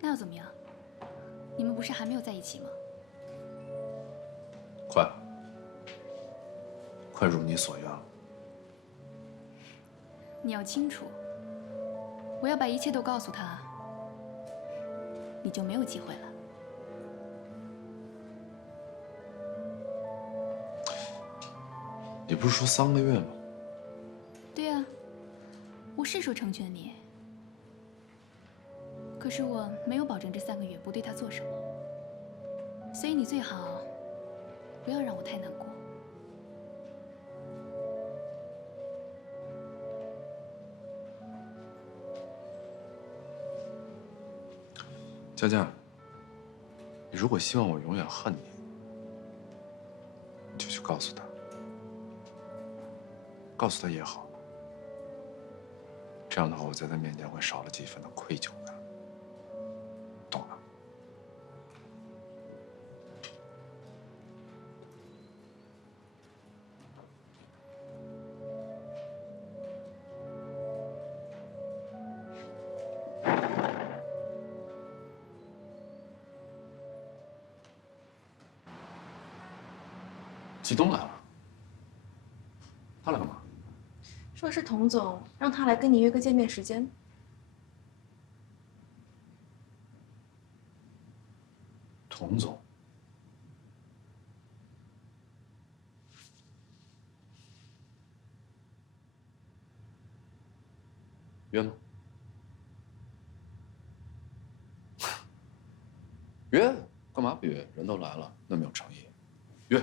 那又怎么样？你们不是还没有在一起吗？快如你所愿了。你要清楚，我要把一切都告诉他，你就没有机会了。你不是说3个月吗？对啊，我是说成全你，可是我没有保证这3个月不对他做什么，所以你最好不要让我太难过。佳佳，你如果希望我永远恨你，你就去告诉他，告诉他也好。这样的话，我在他面前会少了几分的愧疚感，懂了？季东来了，他来干嘛？说是童总让他来跟你约个见面时间。童总，约吗？约？干嘛不约？人都来了，那么有诚意，约。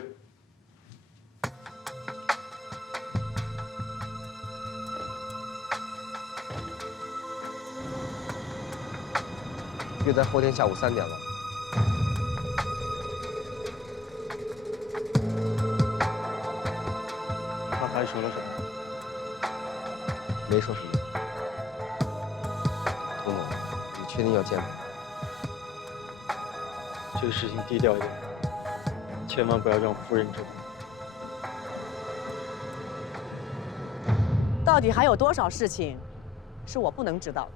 约在后天下午3点了。他还说了什么？没说什么。童总，你确定要见他？这个事情低调一点，千万不要让夫人知道。到底还有多少事情是我不能知道的？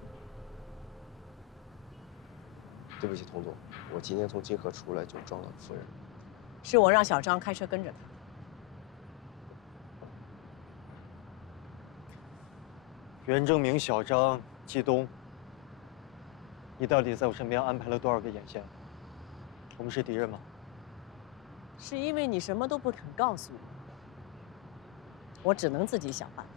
对不起，童总，我今天从金河出来就撞到夫人了。是我让小张开车跟着他。袁正明、小张、季东，你到底在我身边安排了多少个眼线？我们是敌人吗？是因为你什么都不肯告诉我，我只能自己想办法。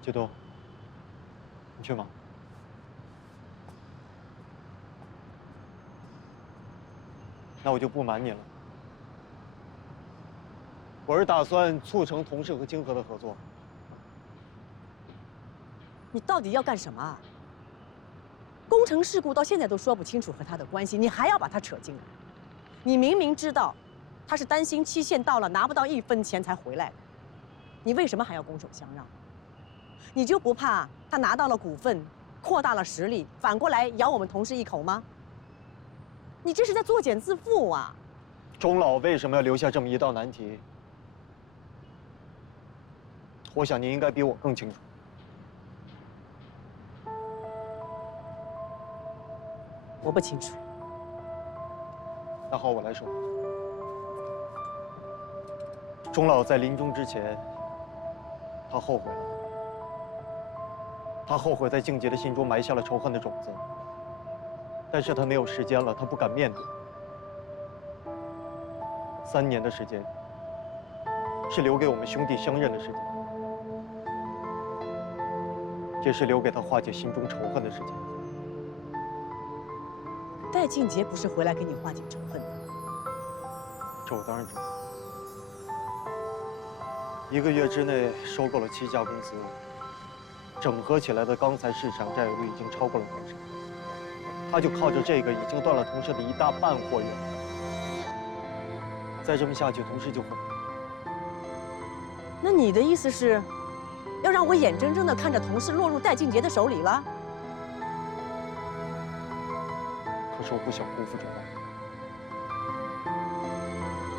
季东，你去吗？那我就不瞒你了，我是打算促成同事和金河的合作。你到底要干什么啊？工程事故到现在都说不清楚和他的关系，你还要把他扯进来？你明明知道他是担心期限到了拿不到1分钱才回来的，你为什么还要拱手相让？你就不怕他拿到了股份，扩大了实力，反过来咬我们同事一口吗？你这是在作茧自缚啊！钟老为什么要留下这么一道难题？我想你应该比我更清楚。我不清楚。那好，我来说。钟老在临终之前，他后悔了。他后悔在静杰的心中埋下了仇恨的种子，但是他没有时间了，他不敢面对。3年的时间，是留给我们兄弟相认的时间，也是留给他化解心中仇恨的时间。戴静杰不是回来给你化解仇恨的，这我当然知道。1个月之内收购了7家公司。整合起来的钢材市场占有率已经超过了多少？他就靠着这个，已经断了同事的1大半货源。再这么下去，同事就会……那你的意思是，要让我眼睁睁地看着同事落入戴静杰的手里了？可是我不想辜负这望，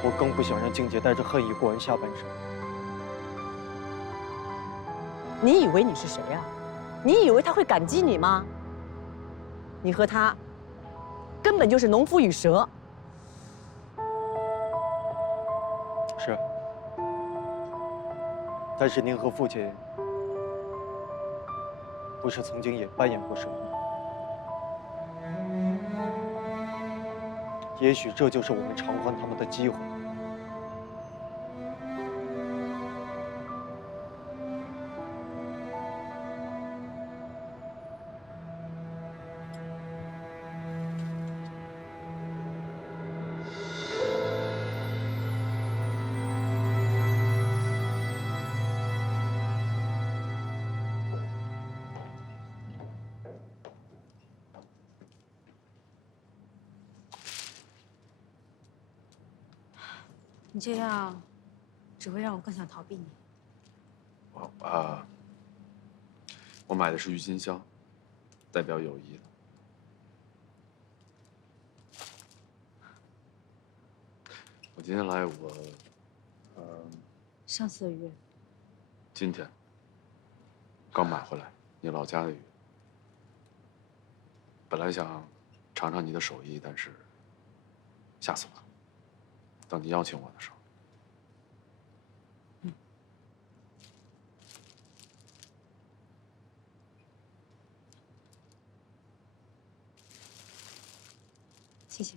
我更不想让静杰带着恨意过完下半生。你以为你是谁呀？你以为他会感激你吗？你和他根本就是农夫与蛇。是，但是您和父亲不是曾经也扮演过生物？也许这就是我们偿还他们的机会。你这样只会让我更想逃避你。我买的是郁金香，代表友谊的。我今天来，上次的鱼，今天刚买回来，你老家的鱼。本来想尝尝你的手艺，但是下次吧。等你邀请我的时候。谢谢。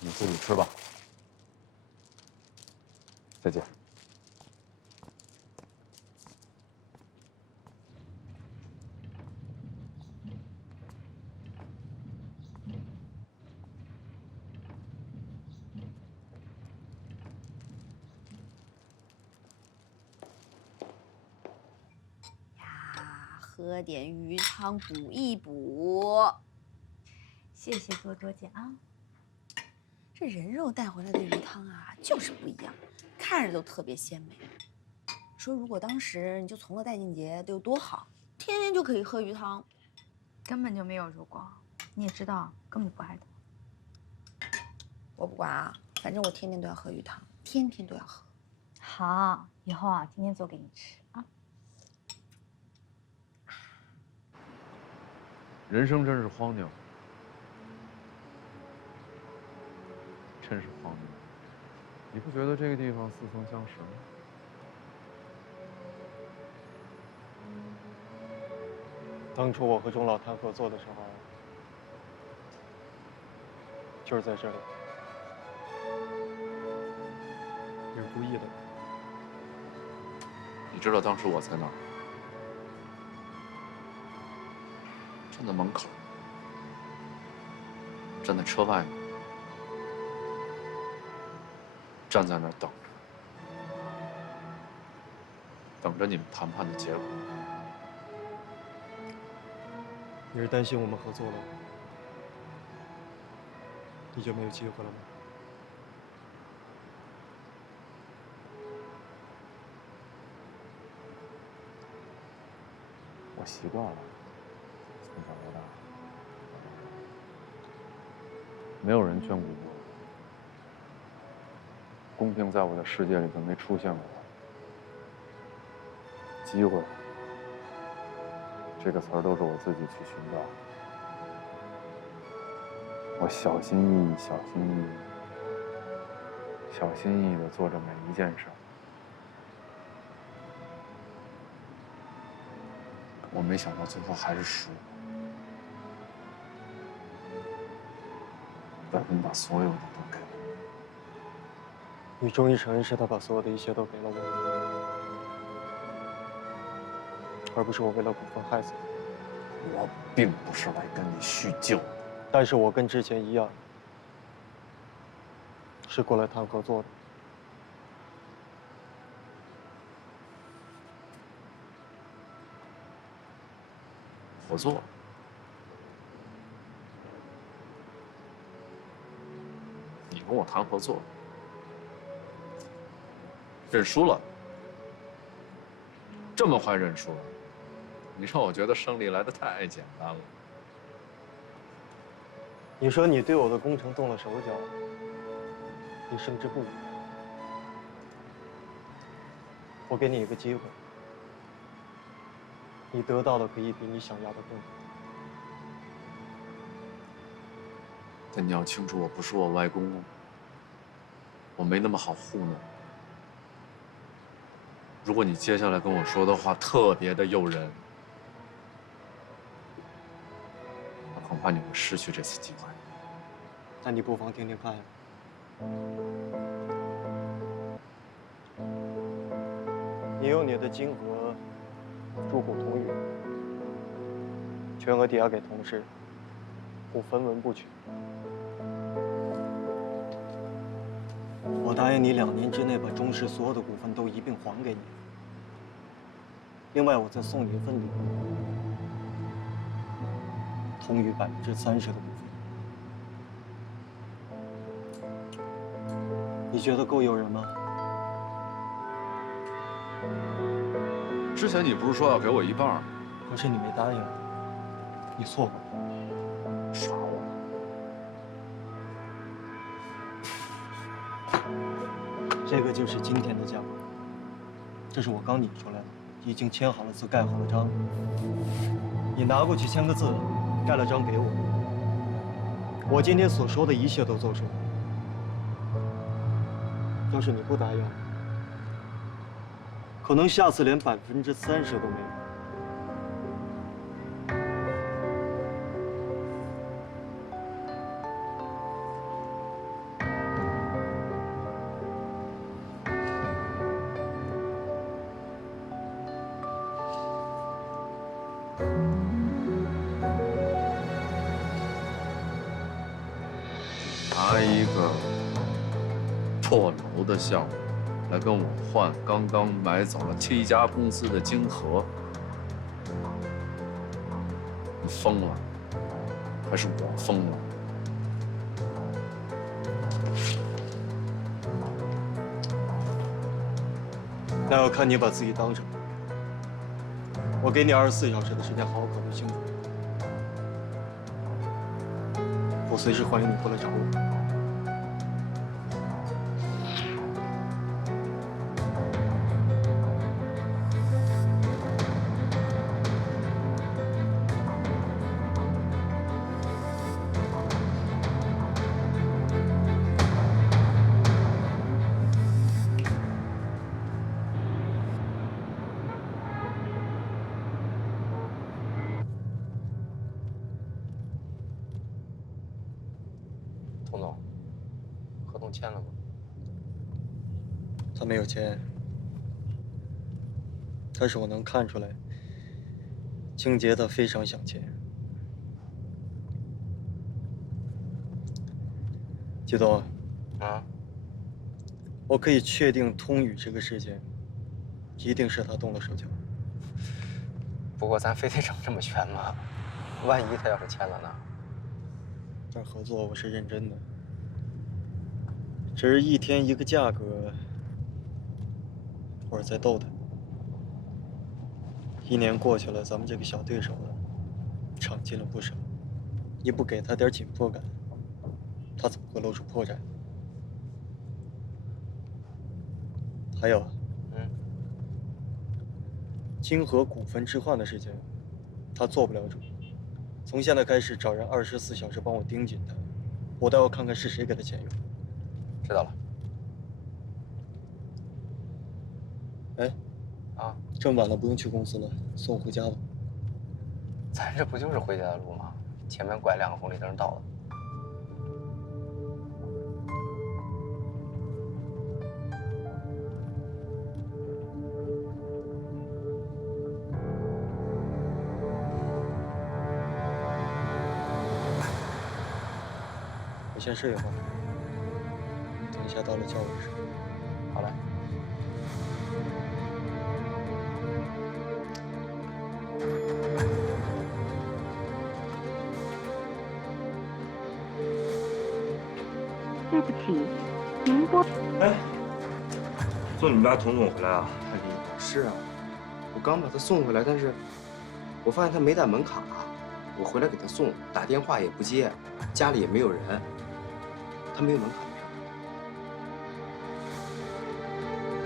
你自己吃吧。再见。喝点鱼汤补一补。谢谢多多姐啊。这人肉带回来的鱼汤啊，就是不一样，看着都特别鲜美。说如果当时你就从了戴静杰，得有多好，天天就可以喝鱼汤。根本就没有如果，你也知道，根本不爱他。我不管啊，反正我天天都要喝鱼汤，天天都要喝。好，以后啊，天天做给你吃啊。人生真是荒谬，真是荒谬。你不觉得这个地方似曾相识吗？当初我和钟老谈合作的时候，就是在这里。你是故意的。你知道当时我在哪儿？站在门口，站在车外面，站在那儿等着，等着你们谈判的结果。你是担心我们合作了，你就没有机会了吗？我习惯了，从小到大，没有人眷顾过我，公平在我的世界里就没出现过。机会，这个词儿都是我自己去寻找的。我小心翼翼、小心翼翼、小心翼翼地做着每一件事。我没想到最后还是输了。百分把所有的都给了我。你终于承认是他把所有的一切都给了我，而不是我为了股份害死你。我并不是来跟你叙旧的，但是我跟之前一样，是过来谈合作的。合作。你跟我谈合作，认输了，这么快认输了，你让我觉得胜利来得太简单了。你说你对我的工程动了手脚，你胜之不武。我给你一个机会。你得到的可以比你想要的更多。但你要清楚，我不是我外公，我没那么好糊弄。如果你接下来跟我说的话特别的诱人，那恐怕你会失去这次机会。那你不妨听听看呀。你用你的金额入股同宇，全额抵押给同事，不分文不取。我答应你2年之内把中视所有的股份都一并还给你。另外，我再送你一份礼物，同宇30%的股份。你觉得够诱人吗？之前你不是说要给我一半？可是你没答应，你错过了。耍我？这个就是今天的价格，这是我刚拟出来的，已经签好了字，盖好了章。你拿过去签个字，盖了章给我。我今天所说的一切都作数。要是你不答应，可能下次连30%都没有。拿一个破楼的项目来跟我换刚刚买走了7家公司的金河，你疯了，还是我疯了？那要看你把自己当什么。我给你24小时的时间，好好考虑清楚。我随时欢迎你过来找我。童总，合同签了吗？他没有签，但是我能看出来，清洁他非常想签。季东，啊，我可以确定通宇这个事情，一定是他动了手脚。不过咱非得整这么全吗？万一他要是签了呢？但合作我是认真的，只是一天一个价格，我是在逗他。1年过去了，咱们这个小对手长进了不少。你不给他点紧迫感，他怎么会露出破绽？还有，金河股份置换的事情，他做不了主。从现在开始，找人24小时帮我盯紧他，我倒要看看是谁给他钱用。知道了。哎，啊，这么晚了，不用去公司了，送我回家吧。咱这不就是回家的路吗？前面拐2个红绿灯到了。我先睡一会儿，等一下到了叫我一声。好嘞。对不起，您拨。哎，送你们家童总回来啊？是啊，我刚把他送回来，但是我发现他没带门卡，我回来给他送，打电话也不接，家里也没有人，他没有门卡。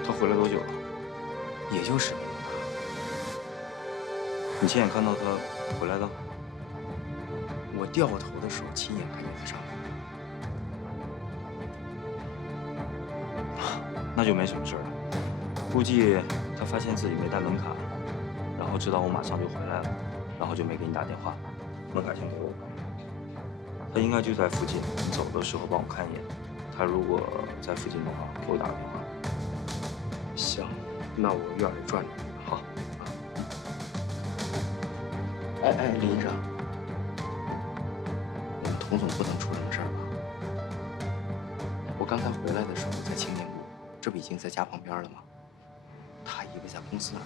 他回来多久了？也就10分钟吧。你亲眼看到他回来的？我掉过头的时候亲眼看见他上来。那就没什么事了。估计他发现自己没带门卡，然后知道我马上就回来了，然后就没给你打电话。门卡先给我。他应该就在附近，你走的时候帮我看一眼。他如果在附近的话，给我打个电话。行，那我院里转转。好。哎，林医生，我们童总不能出什么事儿吧？我刚才回来的时候在青年路，这不已经在家旁边了吗？他以为在公司呢。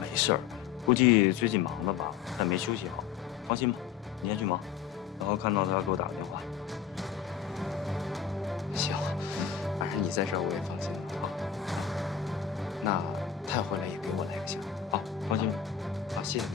没事儿，估计最近忙的吧，但没休息好。放心吧，你先去忙，然后看到他给我打个电话。行，反正你在这儿我也放心了。好，那他回来也给我来个信。好，放心吧。好，谢谢你。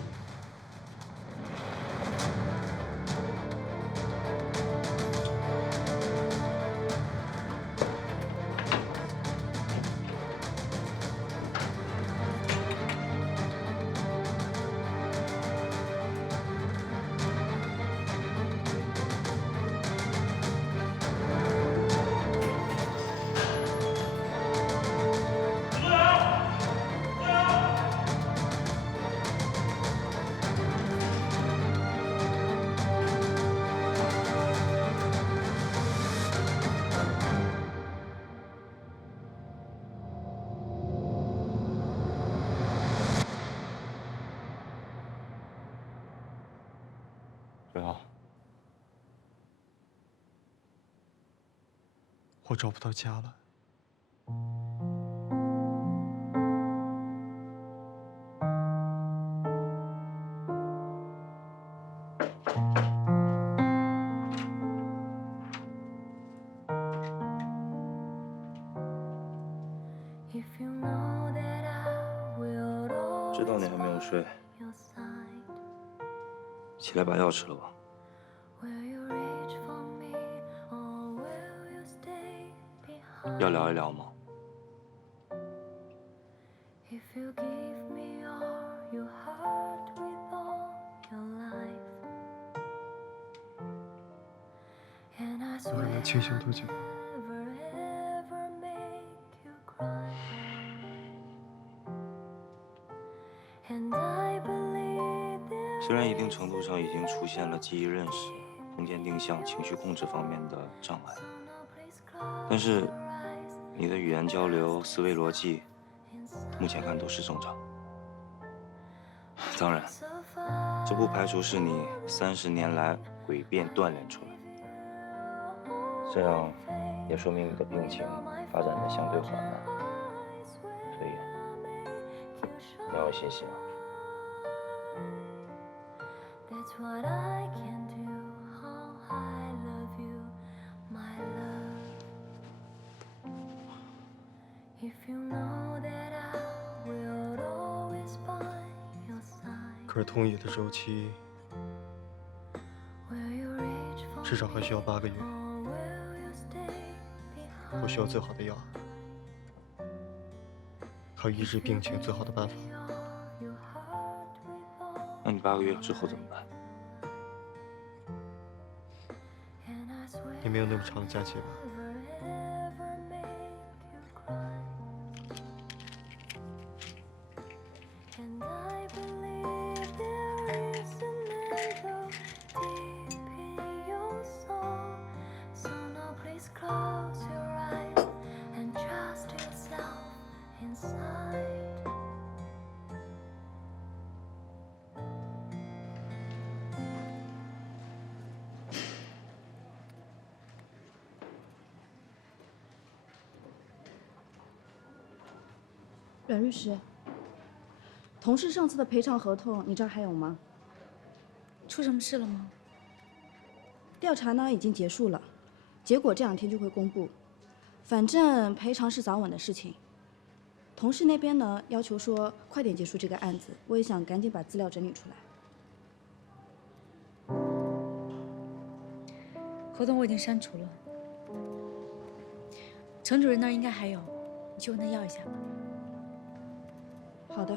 睡好。我找不到家了。知道你还没有睡，起来把药吃了吧。要聊一聊吗？我还能清醒多久？虽然一定程度上已经出现了记忆认识。空间定向、情绪控制方面的障碍，但是你的语言交流、思维逻辑，目前看都是正常。当然，这不排除是你30年来诡辩锻炼出来的，这样也说明你的病情发展的相对缓慢，所以你要有信心啊。 That's what I can do. How I love you, my love. If you know that I will always by your side. 可是通译的周期至少还需要8个月。我需要最好的药，还有医治病情最好的办法。那你8个月之后怎么办？ 也没有那么长的假期吧。阮律师，同事上次的赔偿合同，你这儿还有吗？出什么事了吗？调查呢已经结束了，结果这2天就会公布。反正赔偿是早晚的事情。同事那边呢要求说快点结束这个案子，我也想赶紧把资料整理出来。合同我已经删除了，程主任那儿应该还有，你去问他要一下吧。 好的。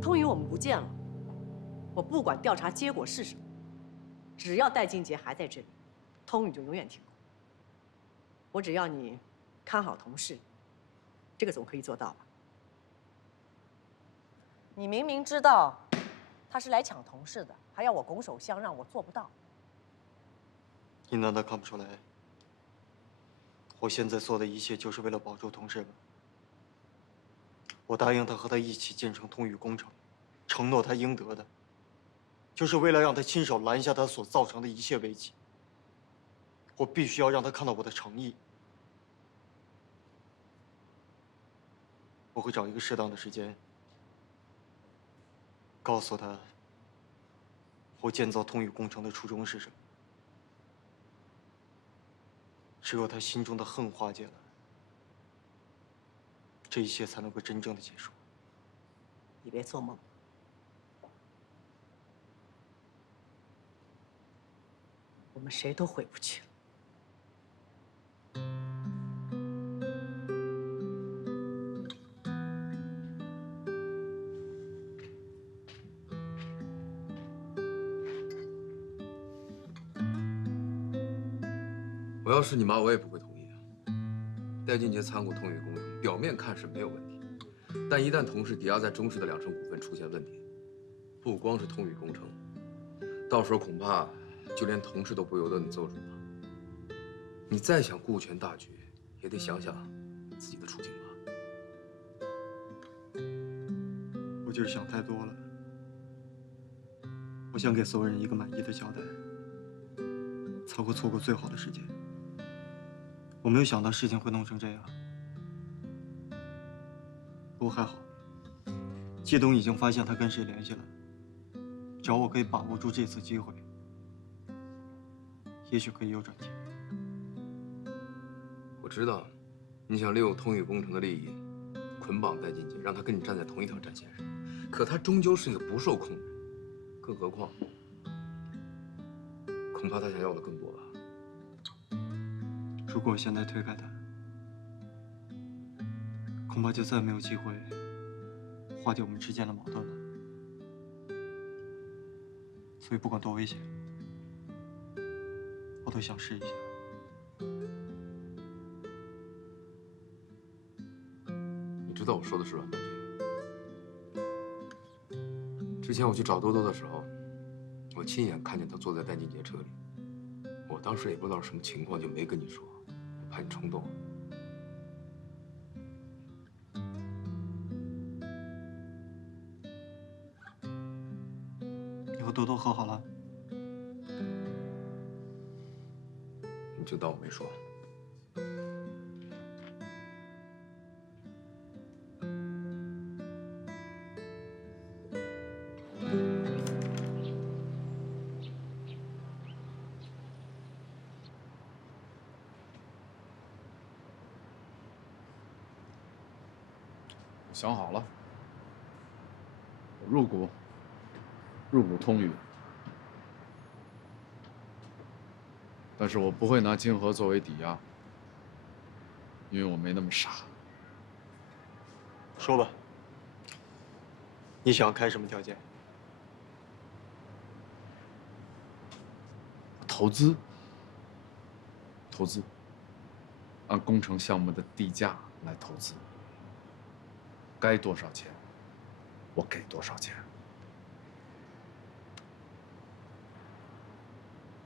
通宇，我们不见了。我不管调查结果是什么，只要戴静杰还在这里，通宇就永远停工。 我只要你看好同事，这个总可以做到吧？你明明知道他是来抢同事的，还要我拱手相让，我做不到。你难道看不出来？我现在做的一切就是为了保住同事吗？我答应他和他一起建成通宇工程，承诺他应得的，就是为了让他亲手拦下他所造成的一切危机。 我必须要让他看到我的诚意。我会找一个适当的时间，告诉他我建造通宇工程的初衷是什么。只有他心中的恨化解了，这一切才能够真正的结束。你别做梦。我们谁都回不去了。 我要是你妈，我也不会同意啊。戴俊杰参股通宇工程，表面看是没有问题，但一旦同事抵押在中视的2成股份出现问题，不光是通宇工程，到时候恐怕就连同事都不由得你做主了。你再想顾全大局，也得想想自己的处境吧。我就是想太多了。我想给所有人一个满意的交代，才会错过最好的时间。我没有想到事情会弄成这样，不过还好，季东已经发现他跟谁联系了，只要我可以把握住这次机会，也许可以有转机。我知道，你想利用通宇工程的利益捆绑戴俊杰，让他跟你站在同一条战线上，可他终究是一个不受控的人，更何况，恐怕他想要的更多吧。 如果我现在推开他，恐怕就再没有机会化解我们之间的矛盾了。所以不管多危险，我都想试一下。你知道我说的是阮曼君。之前我去找兜兜的时候，我亲眼看见他坐在戴静杰车里。我当时也不知道是什么情况，就没跟你说，我怕你冲动。你和兜兜和好了？你就当我没说。我想好了，我入股通宇，但是我不会拿金河作为抵押，因为我没那么傻。说吧，你想要开什么条件？投资，按工程项目的地价来投资，该多少钱，我给多少钱。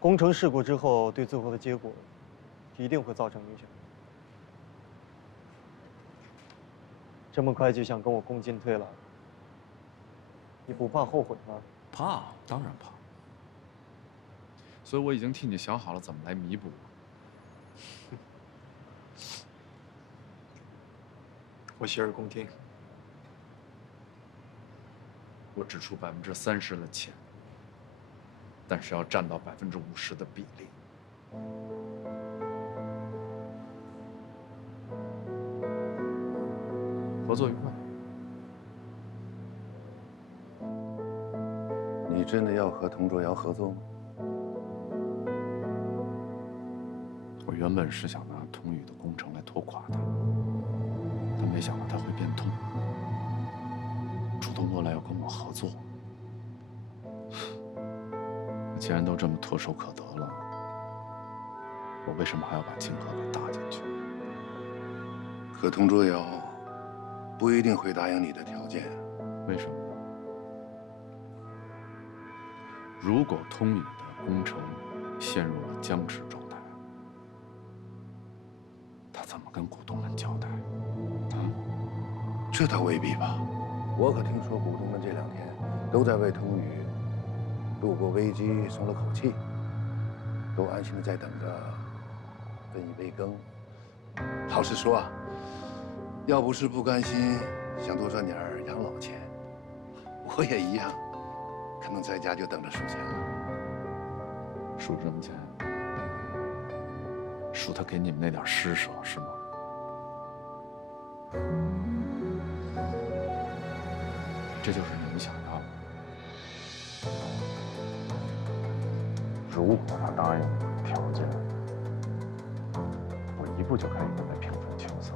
工程事故之后，对最后的结果一定会造成影响。这么快就想跟我共进退了，你不怕后悔吗？怕，当然怕。所以我已经替你想好了怎么来弥补。我洗耳恭听。我只出30%的钱，但是要占到50%的比例。合作愉快。你真的要和童卓瑶合作吗？我原本是想拿通宇的工程来拖垮他，但没想到他会变通，主动过来要跟我合作。既然都这么唾手可得了，我为什么还要把金河给搭进去？可童卓瑶不一定会答应你的条件。为什么？如果通宇的工程陷入了僵持状态，他怎么跟股东们交代？这倒未必吧。我可听说股东们这2天都在为通宇度过危机松了口气，都安心的在等着分一杯羹。老实说啊，要不是不甘心想多赚点养老钱，我也一样，可能在家就等着数钱了。数什么钱？数他给你们那点施舍是吗？这就是你们想要的。如果他答应我的条件，我一步就可以跟他平分秋色。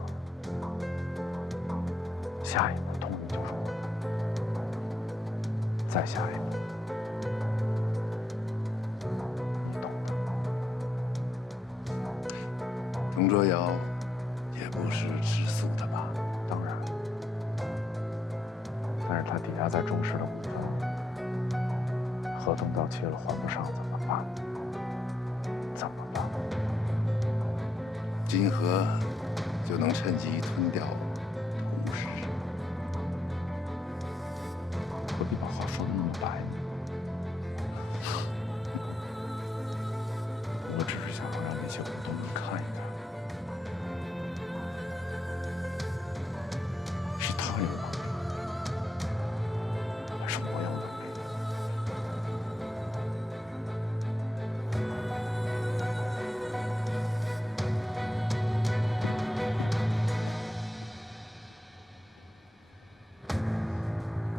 下一步通宇就是我，再下一步，你懂的。童卓瑶也不是吃素的吧？当然。但是他抵押在中石的股份，合同到期了还不上怎么办？怎么办？金河就能趁机吞掉同时。何必把话说得那么白？我只是想要让那些股东们看一看，是他有能力，还是我有能力？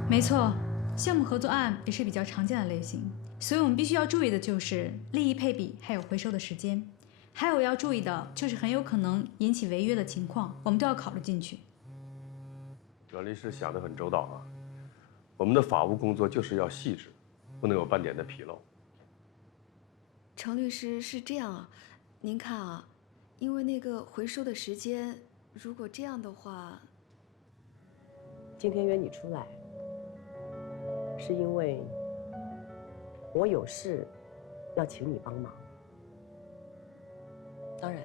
没错，项目合作案也是比较常见的类型，所以我们必须要注意的就是利益配比，还有回收的时间，还有要注意的就是很有可能引起违约的情况，我们都要考虑进去。阮律师想得很周到啊。我们的法务工作就是要细致，不能有半点的纰漏。程律师是这样啊，您看啊，因为那个回收的时间，如果这样的话，今天约你出来，是因为我有事要请你帮忙。当然，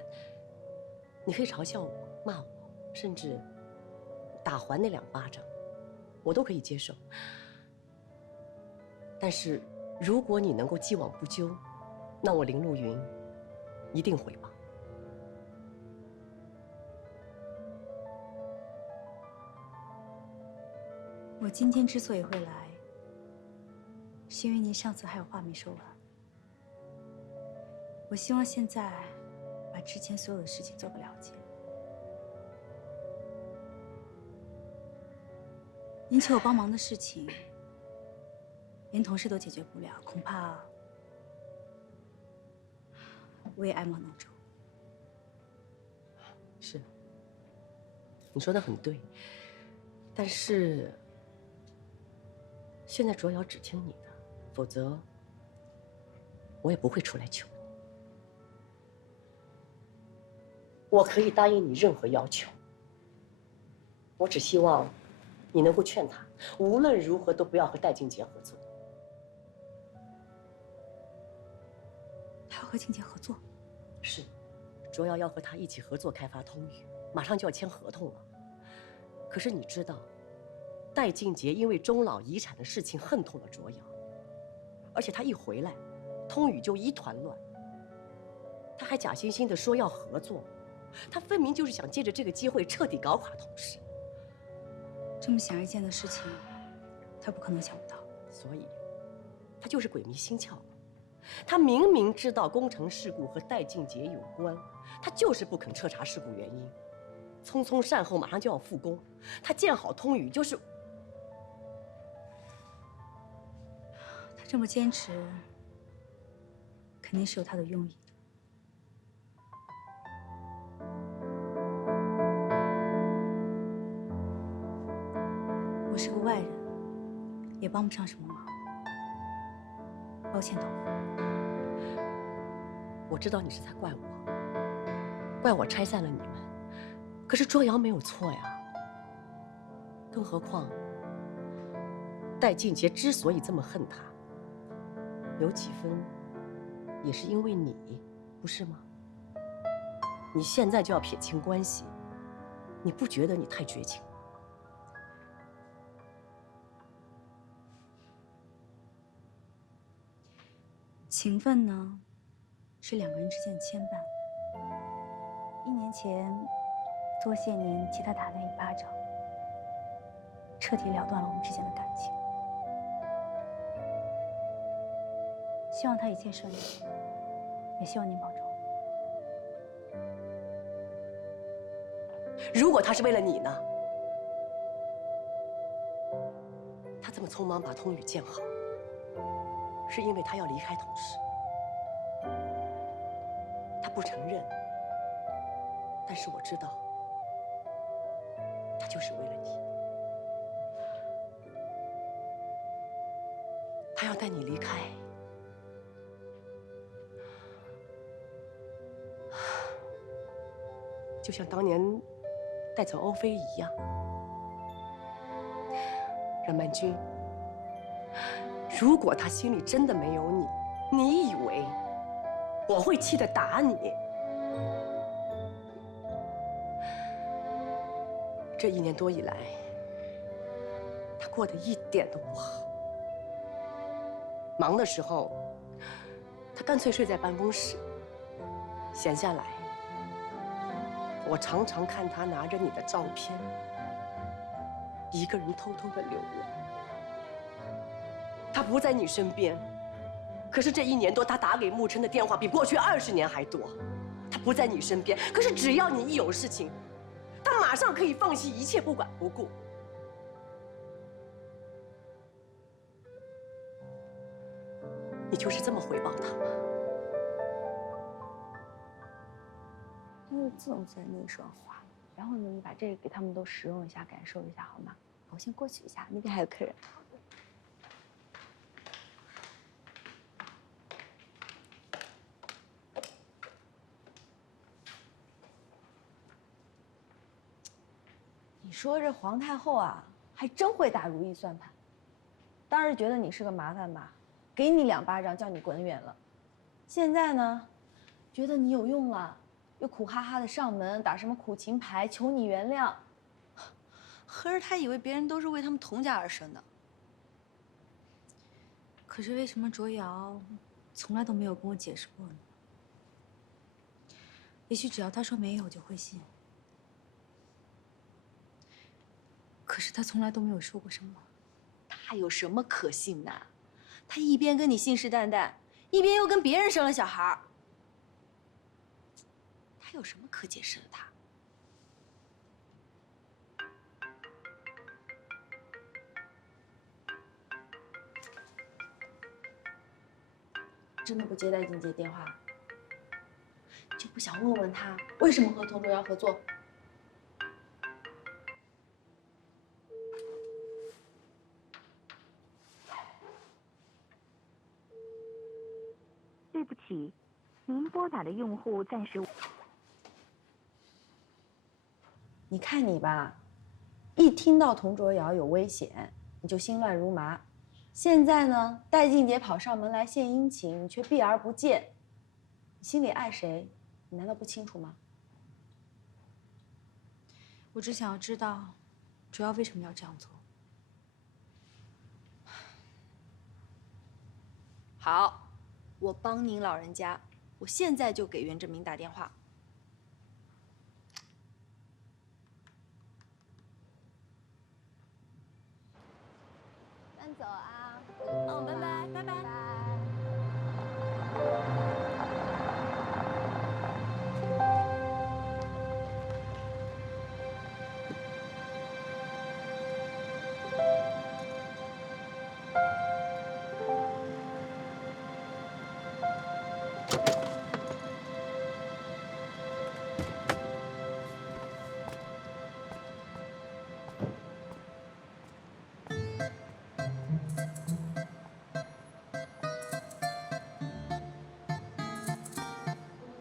你可以嘲笑我、骂我，甚至打还那2巴掌，我都可以接受。但是，如果你能够既往不咎，那我林陆云一定回报。我今天之所以会来，是因为您上次还有话没说完。我希望现在把之前所有的事情做个了结。您请我帮忙的事情，连同事都解决不了，恐怕我也爱莫能助。是，你说的很对，但是现在卓瑶只听你的，否则我也不会出来求你。我可以答应你任何要求，我只希望你能够劝他，无论如何都不要和戴静杰合作。他要和静杰合作？是，卓瑶要和他一起合作开发通宇，马上就要签合同了。可是你知道，戴静杰因为终老遗产的事情恨透了卓瑶，而且他一回来，通宇就一团乱。他还假惺惺地说要合作，他分明就是想借着这个机会彻底搞垮通氏。这么显而易见的事情，他不可能想不到。所以，他就是鬼迷心窍了。他明明知道工程事故和戴静杰有关，他就是不肯彻查事故原因，匆匆善后，马上就要复工。他建好通宇就是他这么坚持，肯定是有他的用意的。我是个外人，也帮不上什么忙，抱歉，董哥。我知道你是在怪我，怪我拆散了你们，可是卓瑶没有错呀。更何况，戴静杰之所以这么恨他，有几分也是因为你，不是吗？你现在就要撇清关系，你不觉得你太绝情？情分呢，是2个人之间的牵绊。1年前，多谢您替他打那1巴掌，彻底了断了我们之间的感情。希望他一切顺利，也希望您保重。如果他是为了你呢？他这么匆忙把通宇建好，是因为他要离开通氏。他不承认，但是我知道，他就是为了你。他要带你离开，就像当年带走欧菲一样。任曼君，如果他心里真的没有你，你以为我会气得打你？这1年多以来，他过得一点都不好。忙的时候，他干脆睡在办公室；闲下来，我常常看他拿着你的照片，一个人偷偷的流泪。他不在你身边，可是这1年多，他打给沐琛的电话比过去20年还多。他不在你身边，可是只要你一有事情，他马上可以放弃一切，不管不顾。你就是这么回报他吗？都是正在那说话，然后呢，你把这个给他们都食用一下，感受一下，好吗？我先过去一下，那边还有客人。你说这皇太后啊，还真会打如意算盘。当时觉得你是个麻烦吧，给你2巴掌叫你滚远了。现在呢，觉得你有用了，又苦哈哈的上门打什么苦情牌，求你原谅。合着他以为别人都是为他们佟家而生的。可是为什么卓瑶从来都没有跟我解释过呢？也许只要他说没有，我就会信。可是他从来都没有说过什么。他有什么可信的？他一边跟你信誓旦旦，一边又跟别人生了小孩儿。他有什么可解释的？他。真的不接戴静姐电话，就不想问问他为什么和佟卓瑶合作？对不起，您拨打的用户暂时……你看你吧，一听到佟卓瑶有危险，你就心乱如麻。现在呢，戴静姐跑上门来献殷勤，你却避而不见，你心里爱谁，你难道不清楚吗？我只想要知道，卓瑶为什么要这样做。好，我帮您老人家，我现在就给袁振明打电话。慢走啊！哦，拜拜，拜拜。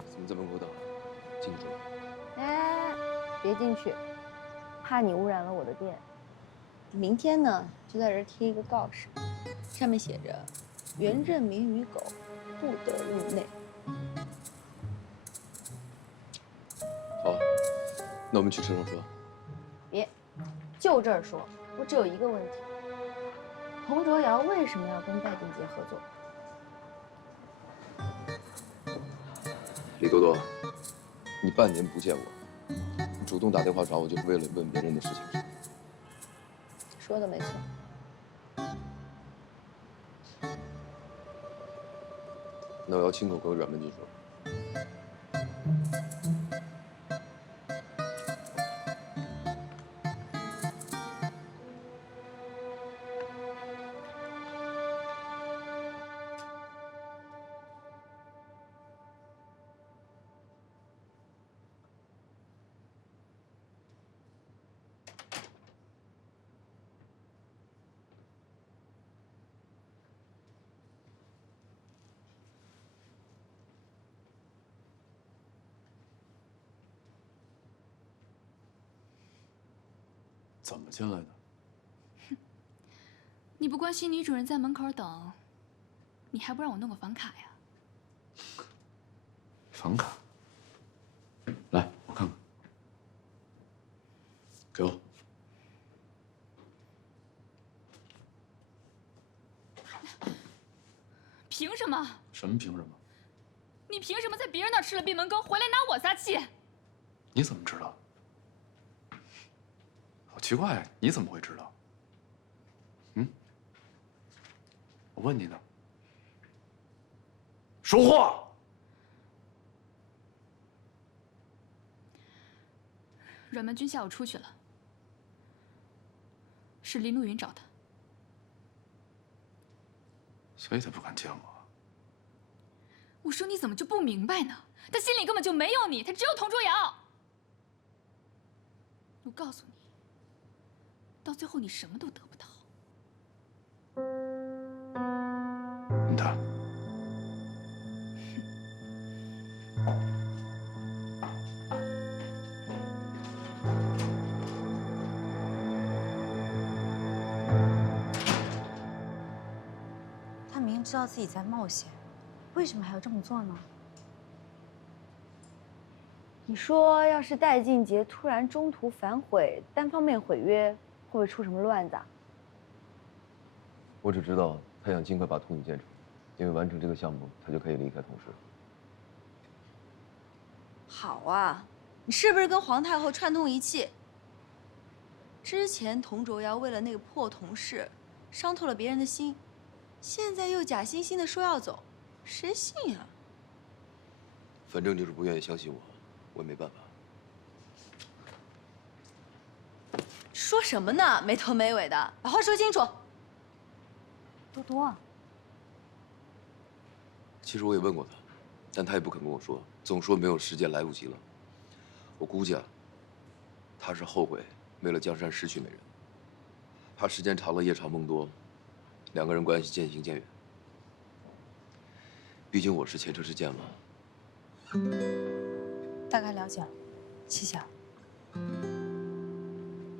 怎么在门口等？进去说。哎，别进去，怕你污染了我的店。明天呢，就在这儿贴一个告示，上面写着“袁振明与狗不得入内”。好，那我们去车上说。别，就这儿说。我只有一个问题：佟卓瑶为什么要跟戴静杰合作？李多多，你半年不见我，你主动打电话找我，就是为了问别人的事情是吗？说的没错。那我要亲口跟阮文军说。怎么进来的？你不关心女主人在门口等，你还不让我弄个房卡呀？房卡？来，我看看。给我。凭什么？什么凭什么？你凭什么在别人那儿吃了闭门羹，回来拿我撒气？你怎么知道？好奇怪，你怎么会知道？嗯？我问你呢。说话！阮文军下午出去了，是林露云找他。所以他不敢见我。我说你怎么就不明白呢？他心里根本就没有你，他只有佟卓瑶。我告诉你，到最后你什么都得不到。你谈。他明知道自己在冒险，为什么还要这么做呢？你说，要是戴静杰突然中途反悔，单方面毁约，会不会出什么乱子啊？我只知道他想尽快把通宇建成，因为完成这个项目，他就可以离开同事。好啊，你是不是跟皇太后串通一气？之前童卓瑶为了那个破同事，伤透了别人的心，现在又假惺惺的说要走，谁信啊？反正就是不愿意相信我，我也没办法。说什么呢？没头没尾的，把话说清楚。多多，其实我也问过他，但他也不肯跟我说，总说没有时间，来不及了。我估计啊，他是后悔为了江山失去美人，怕时间长了夜长梦多，两个人关系渐行渐远。毕竟我是前车之鉴嘛。大概了解了，谢谢了。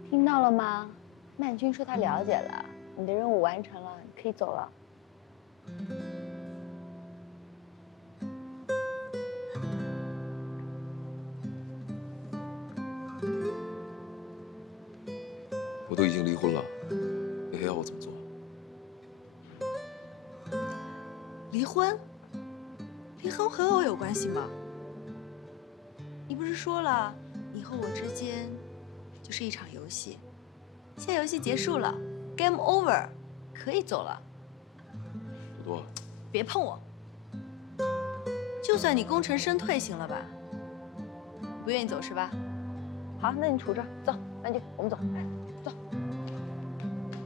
听到了吗？曼君说他了解了，你的任务完成了，你可以走了。我都已经离婚了，你还要我怎么做？离婚？离婚和我有关系吗？你不是说了，以后我之间就是一场游戏，现在游戏结束了 ，game over， 可以走了。多多，别碰我！就算你功成身退，行了吧？不愿意走是吧？好，那你杵这儿，走，曼君，我们走，走。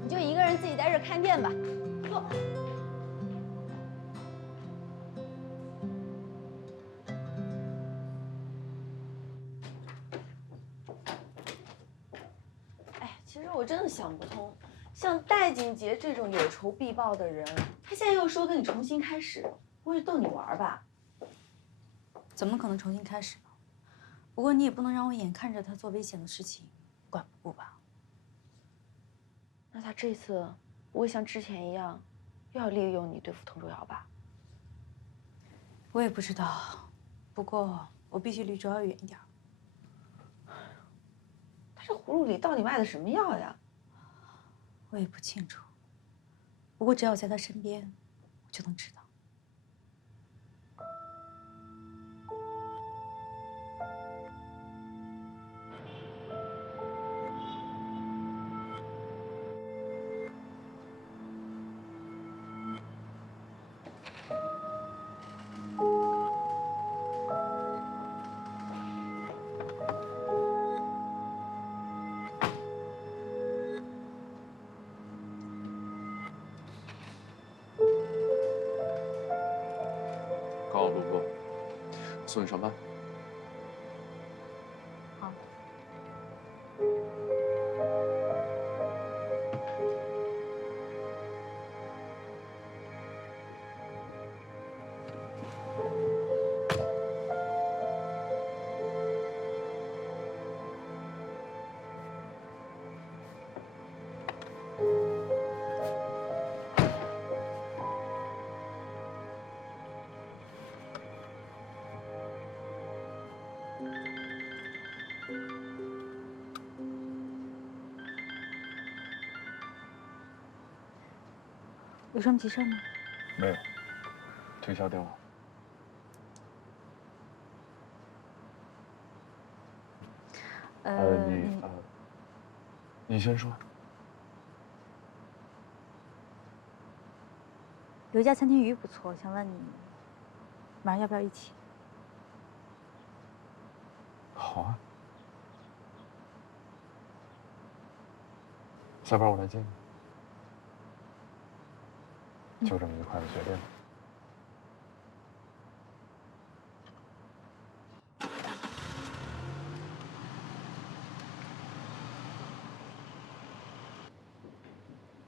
你就一个人自己在这看店吧，走。其实我真的想不通，像戴景杰这种有仇必报的人，他现在又说跟你重新开始，不会是逗你玩吧？怎么可能重新开始呢？不过你也不能让我眼看着他做危险的事情，不管不顾吧？那他这次不会像之前一样，又要利用你对付童卓瑶吧？我也不知道，不过我必须离卓瑶远一点。他这葫芦里到底卖的什么药呀？我也不清楚，不过只要在他身边，我就能知道。高路过，送你上班。好。有什么急事吗？没有，推销电话。你先说。有一家餐厅鱼不错，想问你，晚上要不要一起？好啊。下班我来接你。就这么愉快的决定了。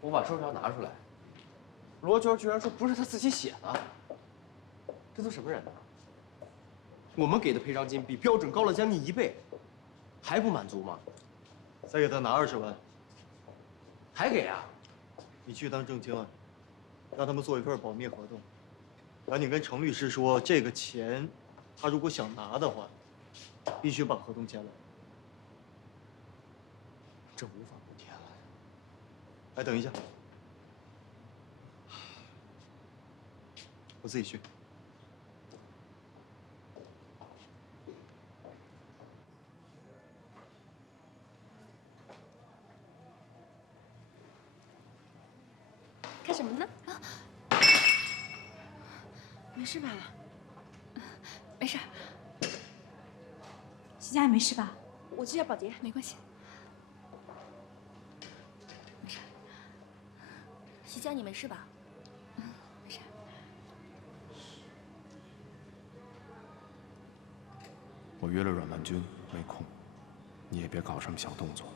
我把收条拿出来，罗娟居然说不是他自己写的，这都什么人呢？我们给的赔偿金比标准高了将近1倍，还不满足吗？再给他拿20万。还给啊？你去当证经啊，让他们做一份保密合同，赶紧跟程律师说，这个钱，他如果想拿的话，必须把合同签了。这无法不签了。哎，等一下，我自己去。干什么呢？没事吧？没事。徐佳，你没事吧？我去叫保洁。没关系。徐佳，你没事吧？没事。我约了阮曼君，没空，你也别搞什么小动作。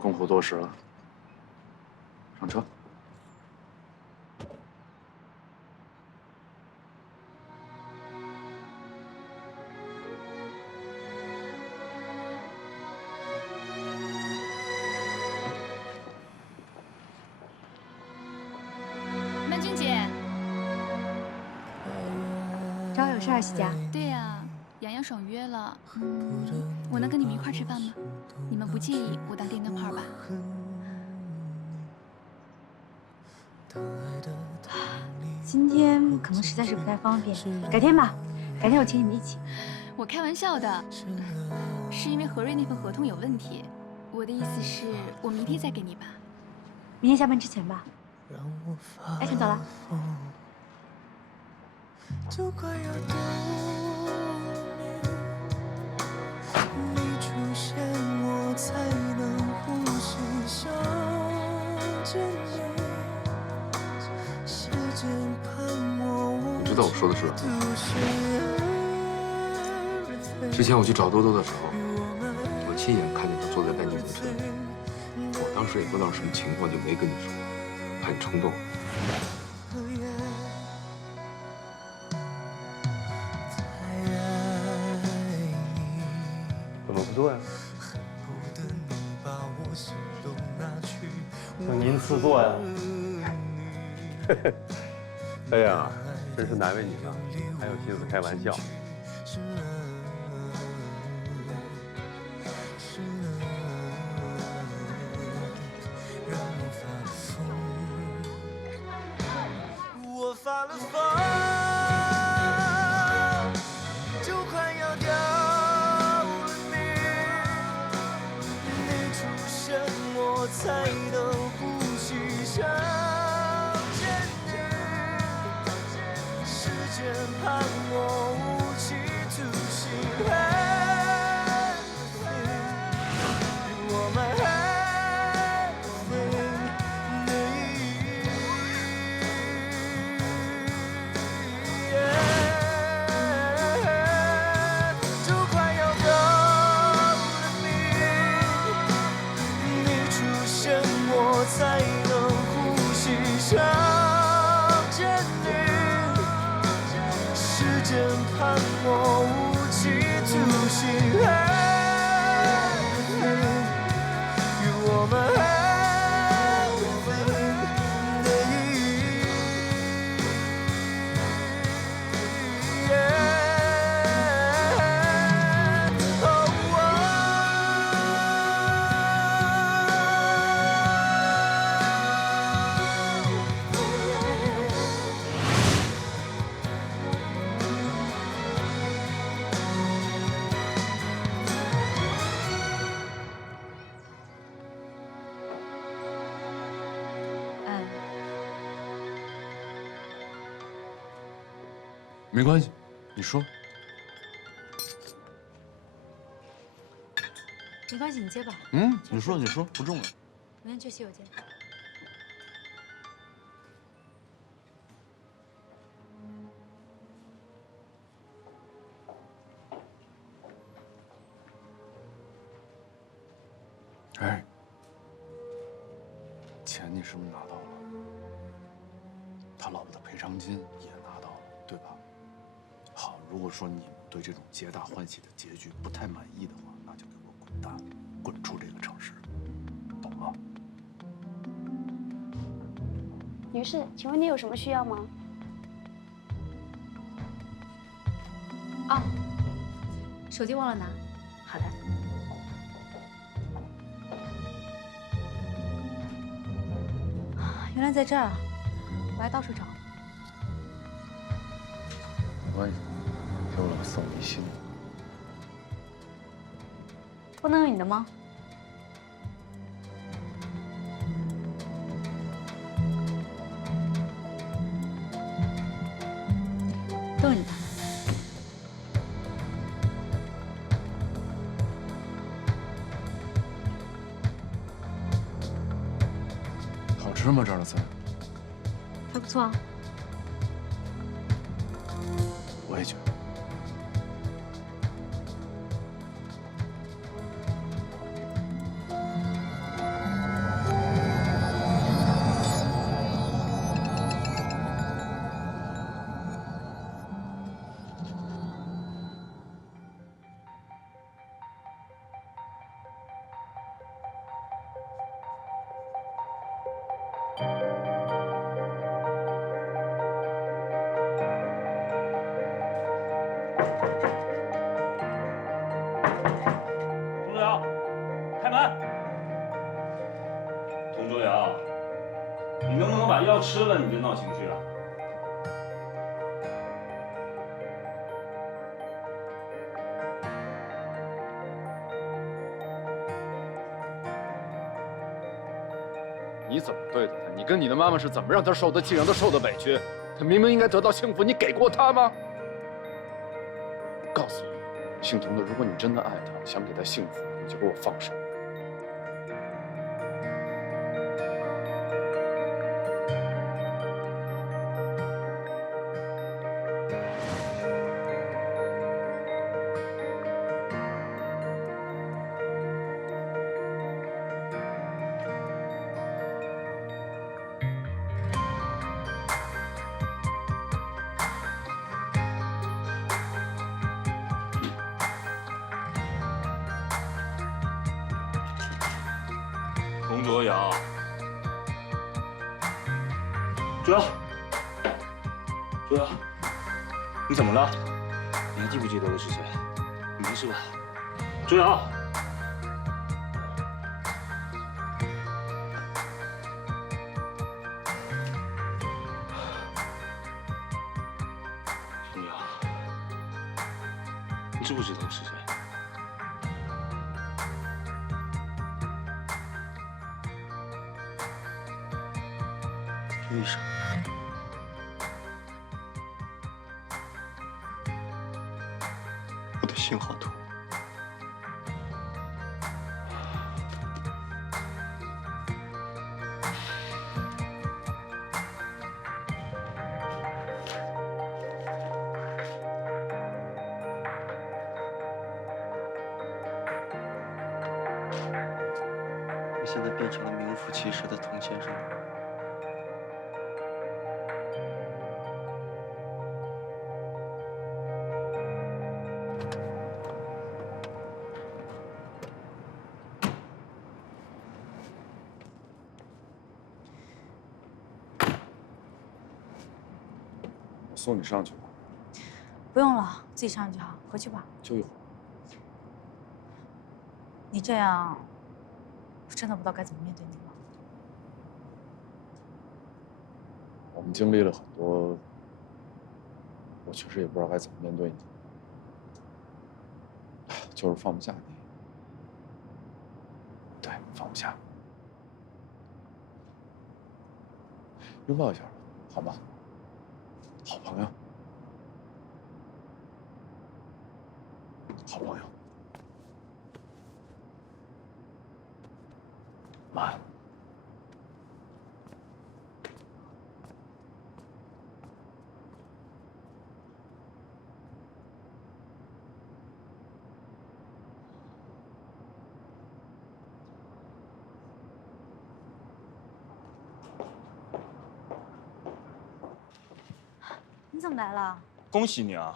公虎多时了，上车。曼君姐，找我有事儿，徐佳？对呀，洋洋爽约了，我能跟你们一块吃饭吗？你们不介意我当电灯泡吧？今天可能实在是不太方便，改天吧。改天我请你们一起。我开玩笑的，是因为何瑞那份合同有问题。我的意思是，我明天再给你吧。明天下班之前吧。艾辰走了。就快要冬眠，你出现我才能呼吸，想见你。时间盼我，你知道我说的是什么？之前我去找多多的时候，我亲眼看见他坐在丹尼的车里。我当时也不知道什么情况，就没跟你说，怕你冲动。怎么不做呀？请您赐座呀。哎呀，真是难为你了，还有心思开玩笑。我发了疯，就快要掉了命。你出现，我才能呼吸，想见你。时间盼我无期徒刑。我们。没关系，你说。没关系，你接吧。嗯，你说，不重要。我先去洗手间。哎，钱你是不是拿到了？他老婆的赔偿金也拿到了，对吧？好，如果说你们对这种皆大欢喜的结局不太满意的话，那就给我滚蛋，滚出这个城市，懂吗？女士，请问你有什么需要吗？哦，手机忘了拿。好的。原来在这儿，我还到处找。没关系，有了送你心。不能用你的吗？都是你的。好吃吗？这儿的菜？还不错啊。我也觉得。佟卓瑶，开门！佟卓瑶，你能不能把药吃了，你就闹情绪啊？你怎么对待他？你跟你的妈妈是怎么让她受得气，让她受的委屈？她明明应该得到幸福，你给过她吗？我告诉你，姓佟的，如果你真的爱她，想给她幸福，你就给我放手。佟卓瑶，卓瑶，卓瑶，你怎么了？你还记不记得我是谁？你没事吧？卓瑶，卓瑶，你知不知道我是谁？医生，我的心好痛。我现在变成了名副其实的童先生。我送你上去吧。不用了，自己上去就好，回去吧。就一会儿。你这样，我真的不知道该怎么面对你了。我们经历了很多，我确实也不知道该怎么面对你，就是放不下你。对，放不下。拥抱一下吧，好吗？好朋友。好朋友。慢。你怎么来了？恭喜你啊！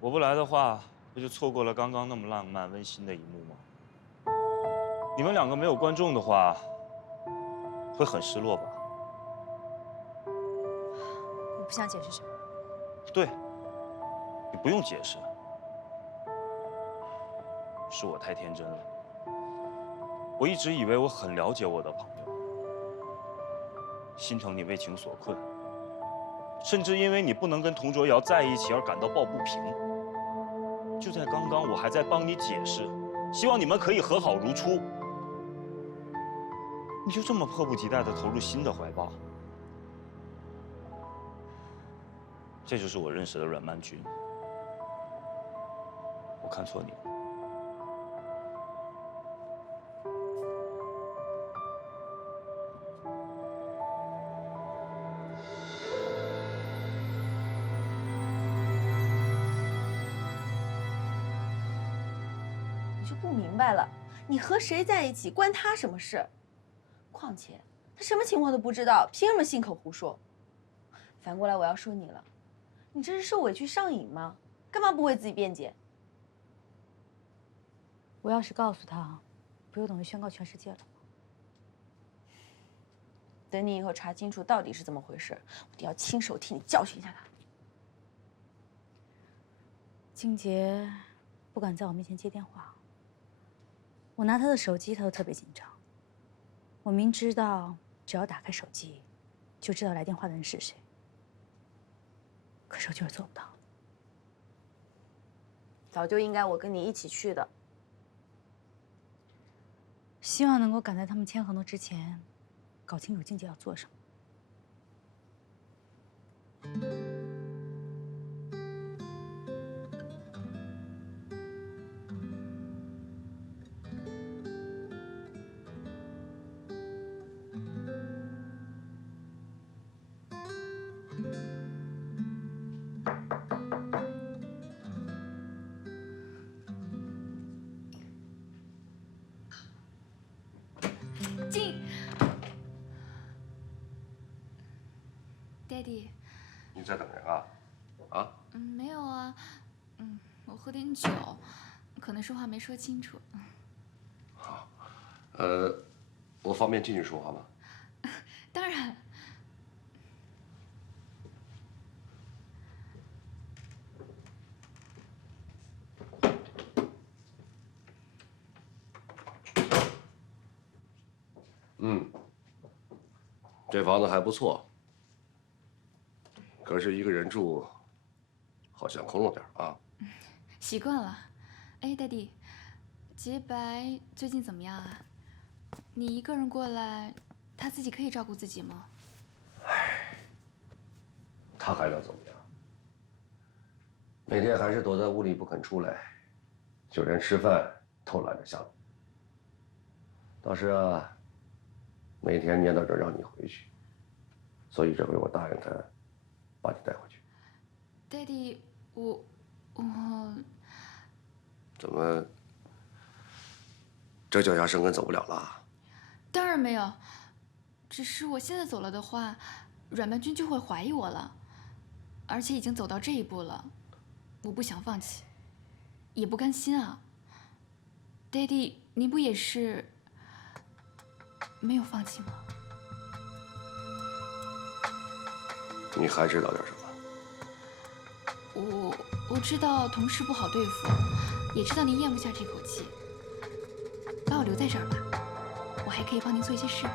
我不来的话，不就错过了刚刚那么浪漫温馨的一幕吗？你们两个没有观众的话，会很失落吧？我不想解释什么。对，你不用解释。是我太天真了。我一直以为我很了解我的朋友，心疼你为情所困，甚至因为你不能跟童卓瑶在一起而感到抱不平。就在刚刚，我还在帮你解释，希望你们可以和好如初。你就这么迫不及待地投入新的怀抱，这就是我认识的阮曼君。我看错你了。我就不明白了，你和谁在一起关他什么事？况且他什么情况都不知道，凭什么信口胡说？反过来我要说你了，你这是受委屈上瘾吗？干嘛不为自己辩解？我要是告诉他，不就等于宣告全世界了吗？等你以后查清楚到底是怎么回事，我得要亲手替你教训一下他。静杰不敢在我面前接电话，我拿他的手机，他都特别紧张。我明知道只要打开手机，就知道来电话的人是谁，可是我就是做不到。早就应该我跟你一起去的。希望能够赶在他们签合同之前，搞清楚静姐要做什么。静 ，Daddy， 你在等人啊？啊？没有啊，我喝点酒，可能说话没说清楚。好，我方便进去说话吗？当然。这房子还不错，可是一个人住，好像空了点啊。习惯了。哎，Daddy，洁白最近怎么样啊？你一个人过来，他自己可以照顾自己吗？他还能怎么样？每天还是躲在屋里不肯出来，就连吃饭都懒得下楼。倒是啊，每天念叨着让你回去，所以这回我答应他，把你带回去。Daddy，我怎么这脚下生根走不了了？当然没有，只是我现在走了的话，阮曼君就会怀疑我了，而且已经走到这一步了，我不想放弃，也不甘心啊。Daddy，您不也是没有放弃吗？你还知道点什么？我知道同事不好对付，也知道您咽不下这口气，把我留在这儿吧，我还可以帮您做一些事。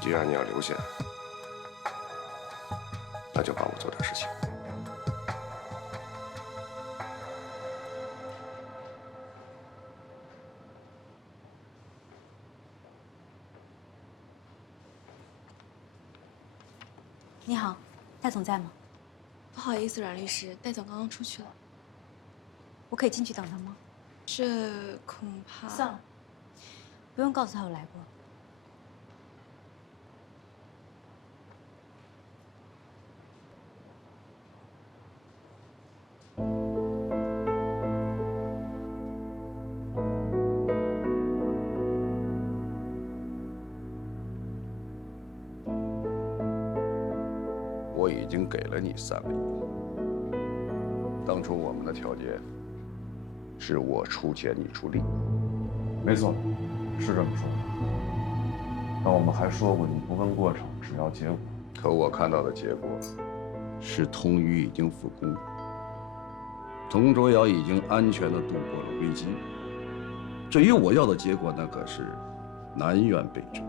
既然你要留下，那就帮我做点事情。你好，戴总在吗？不好意思，阮律师，戴总刚刚出去了。我可以进去等他吗？这恐怕算了，不用告诉他我来过。我已经给了你3个亿。当初我们的条件是我出钱，你出力。没错，是这么说的。但我们还说过，你不问过程，只要结果。可我看到的结果是通宇已经复工，童卓瑶已经安全地度过了危机。至于我要的结果，那可是南辕北辙。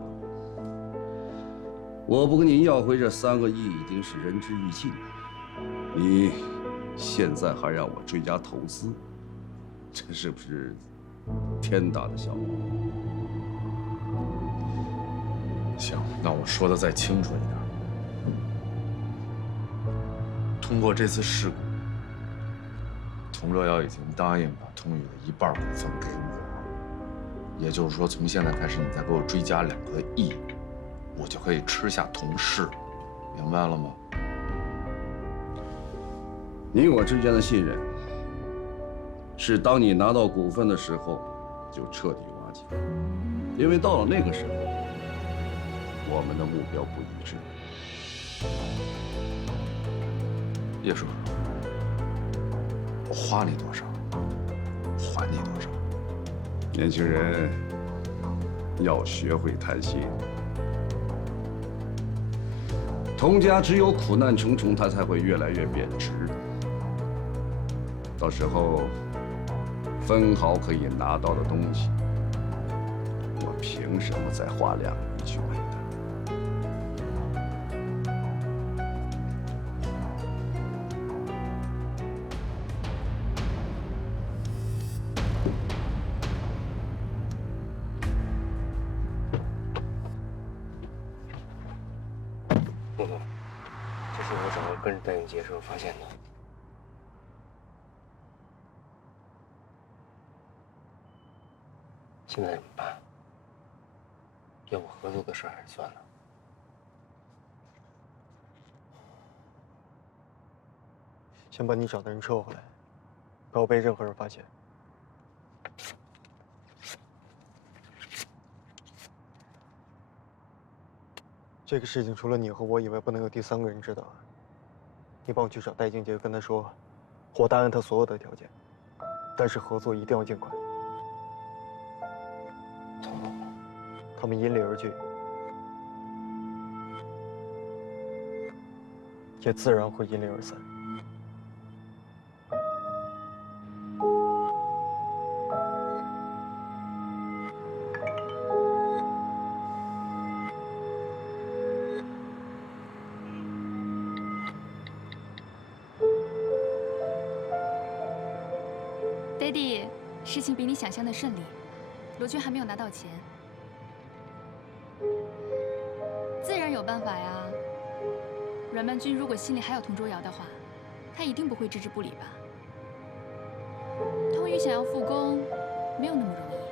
我不跟你要回这3个亿，已经是仁至义尽。你现在还让我追加投资，这是不是天大的笑话？行，那我说的再清楚一点。通过这次事故，童卓瑶已经答应把通宇的1半股份给我，也就是说，从现在开始，你再给我追加2个亿，我就可以吃下童氏，明白了吗？你我之间的信任，是当你拿到股份的时候就彻底瓦解，因为到了那个时候，我们的目标不一致。叶叔，我花你多少，还你多少。年轻人要学会贪心。童家只有苦难重重，它才会越来越贬值。到时候，分毫可以拿到的东西，我凭什么再花2亿去买它？孟总，这是我整个跟着戴永杰时候发现的。现在怎么办？要不合作的事还是算了。先把你找的人撤回来，不要被任何人发现。这个事情除了你和我以外，不能有第3个人知道。你帮我去找戴静杰，跟他说，我答应他所有的条件，但是合作一定要尽快。他们因利而聚，也自然会因利而散。爹地，事情比你想象的顺利，罗军还没有拿到钱。自然有办法呀。阮曼君如果心里还有童卓瑶的话，他一定不会置之不理吧？童宇想要复工，没有那么容易。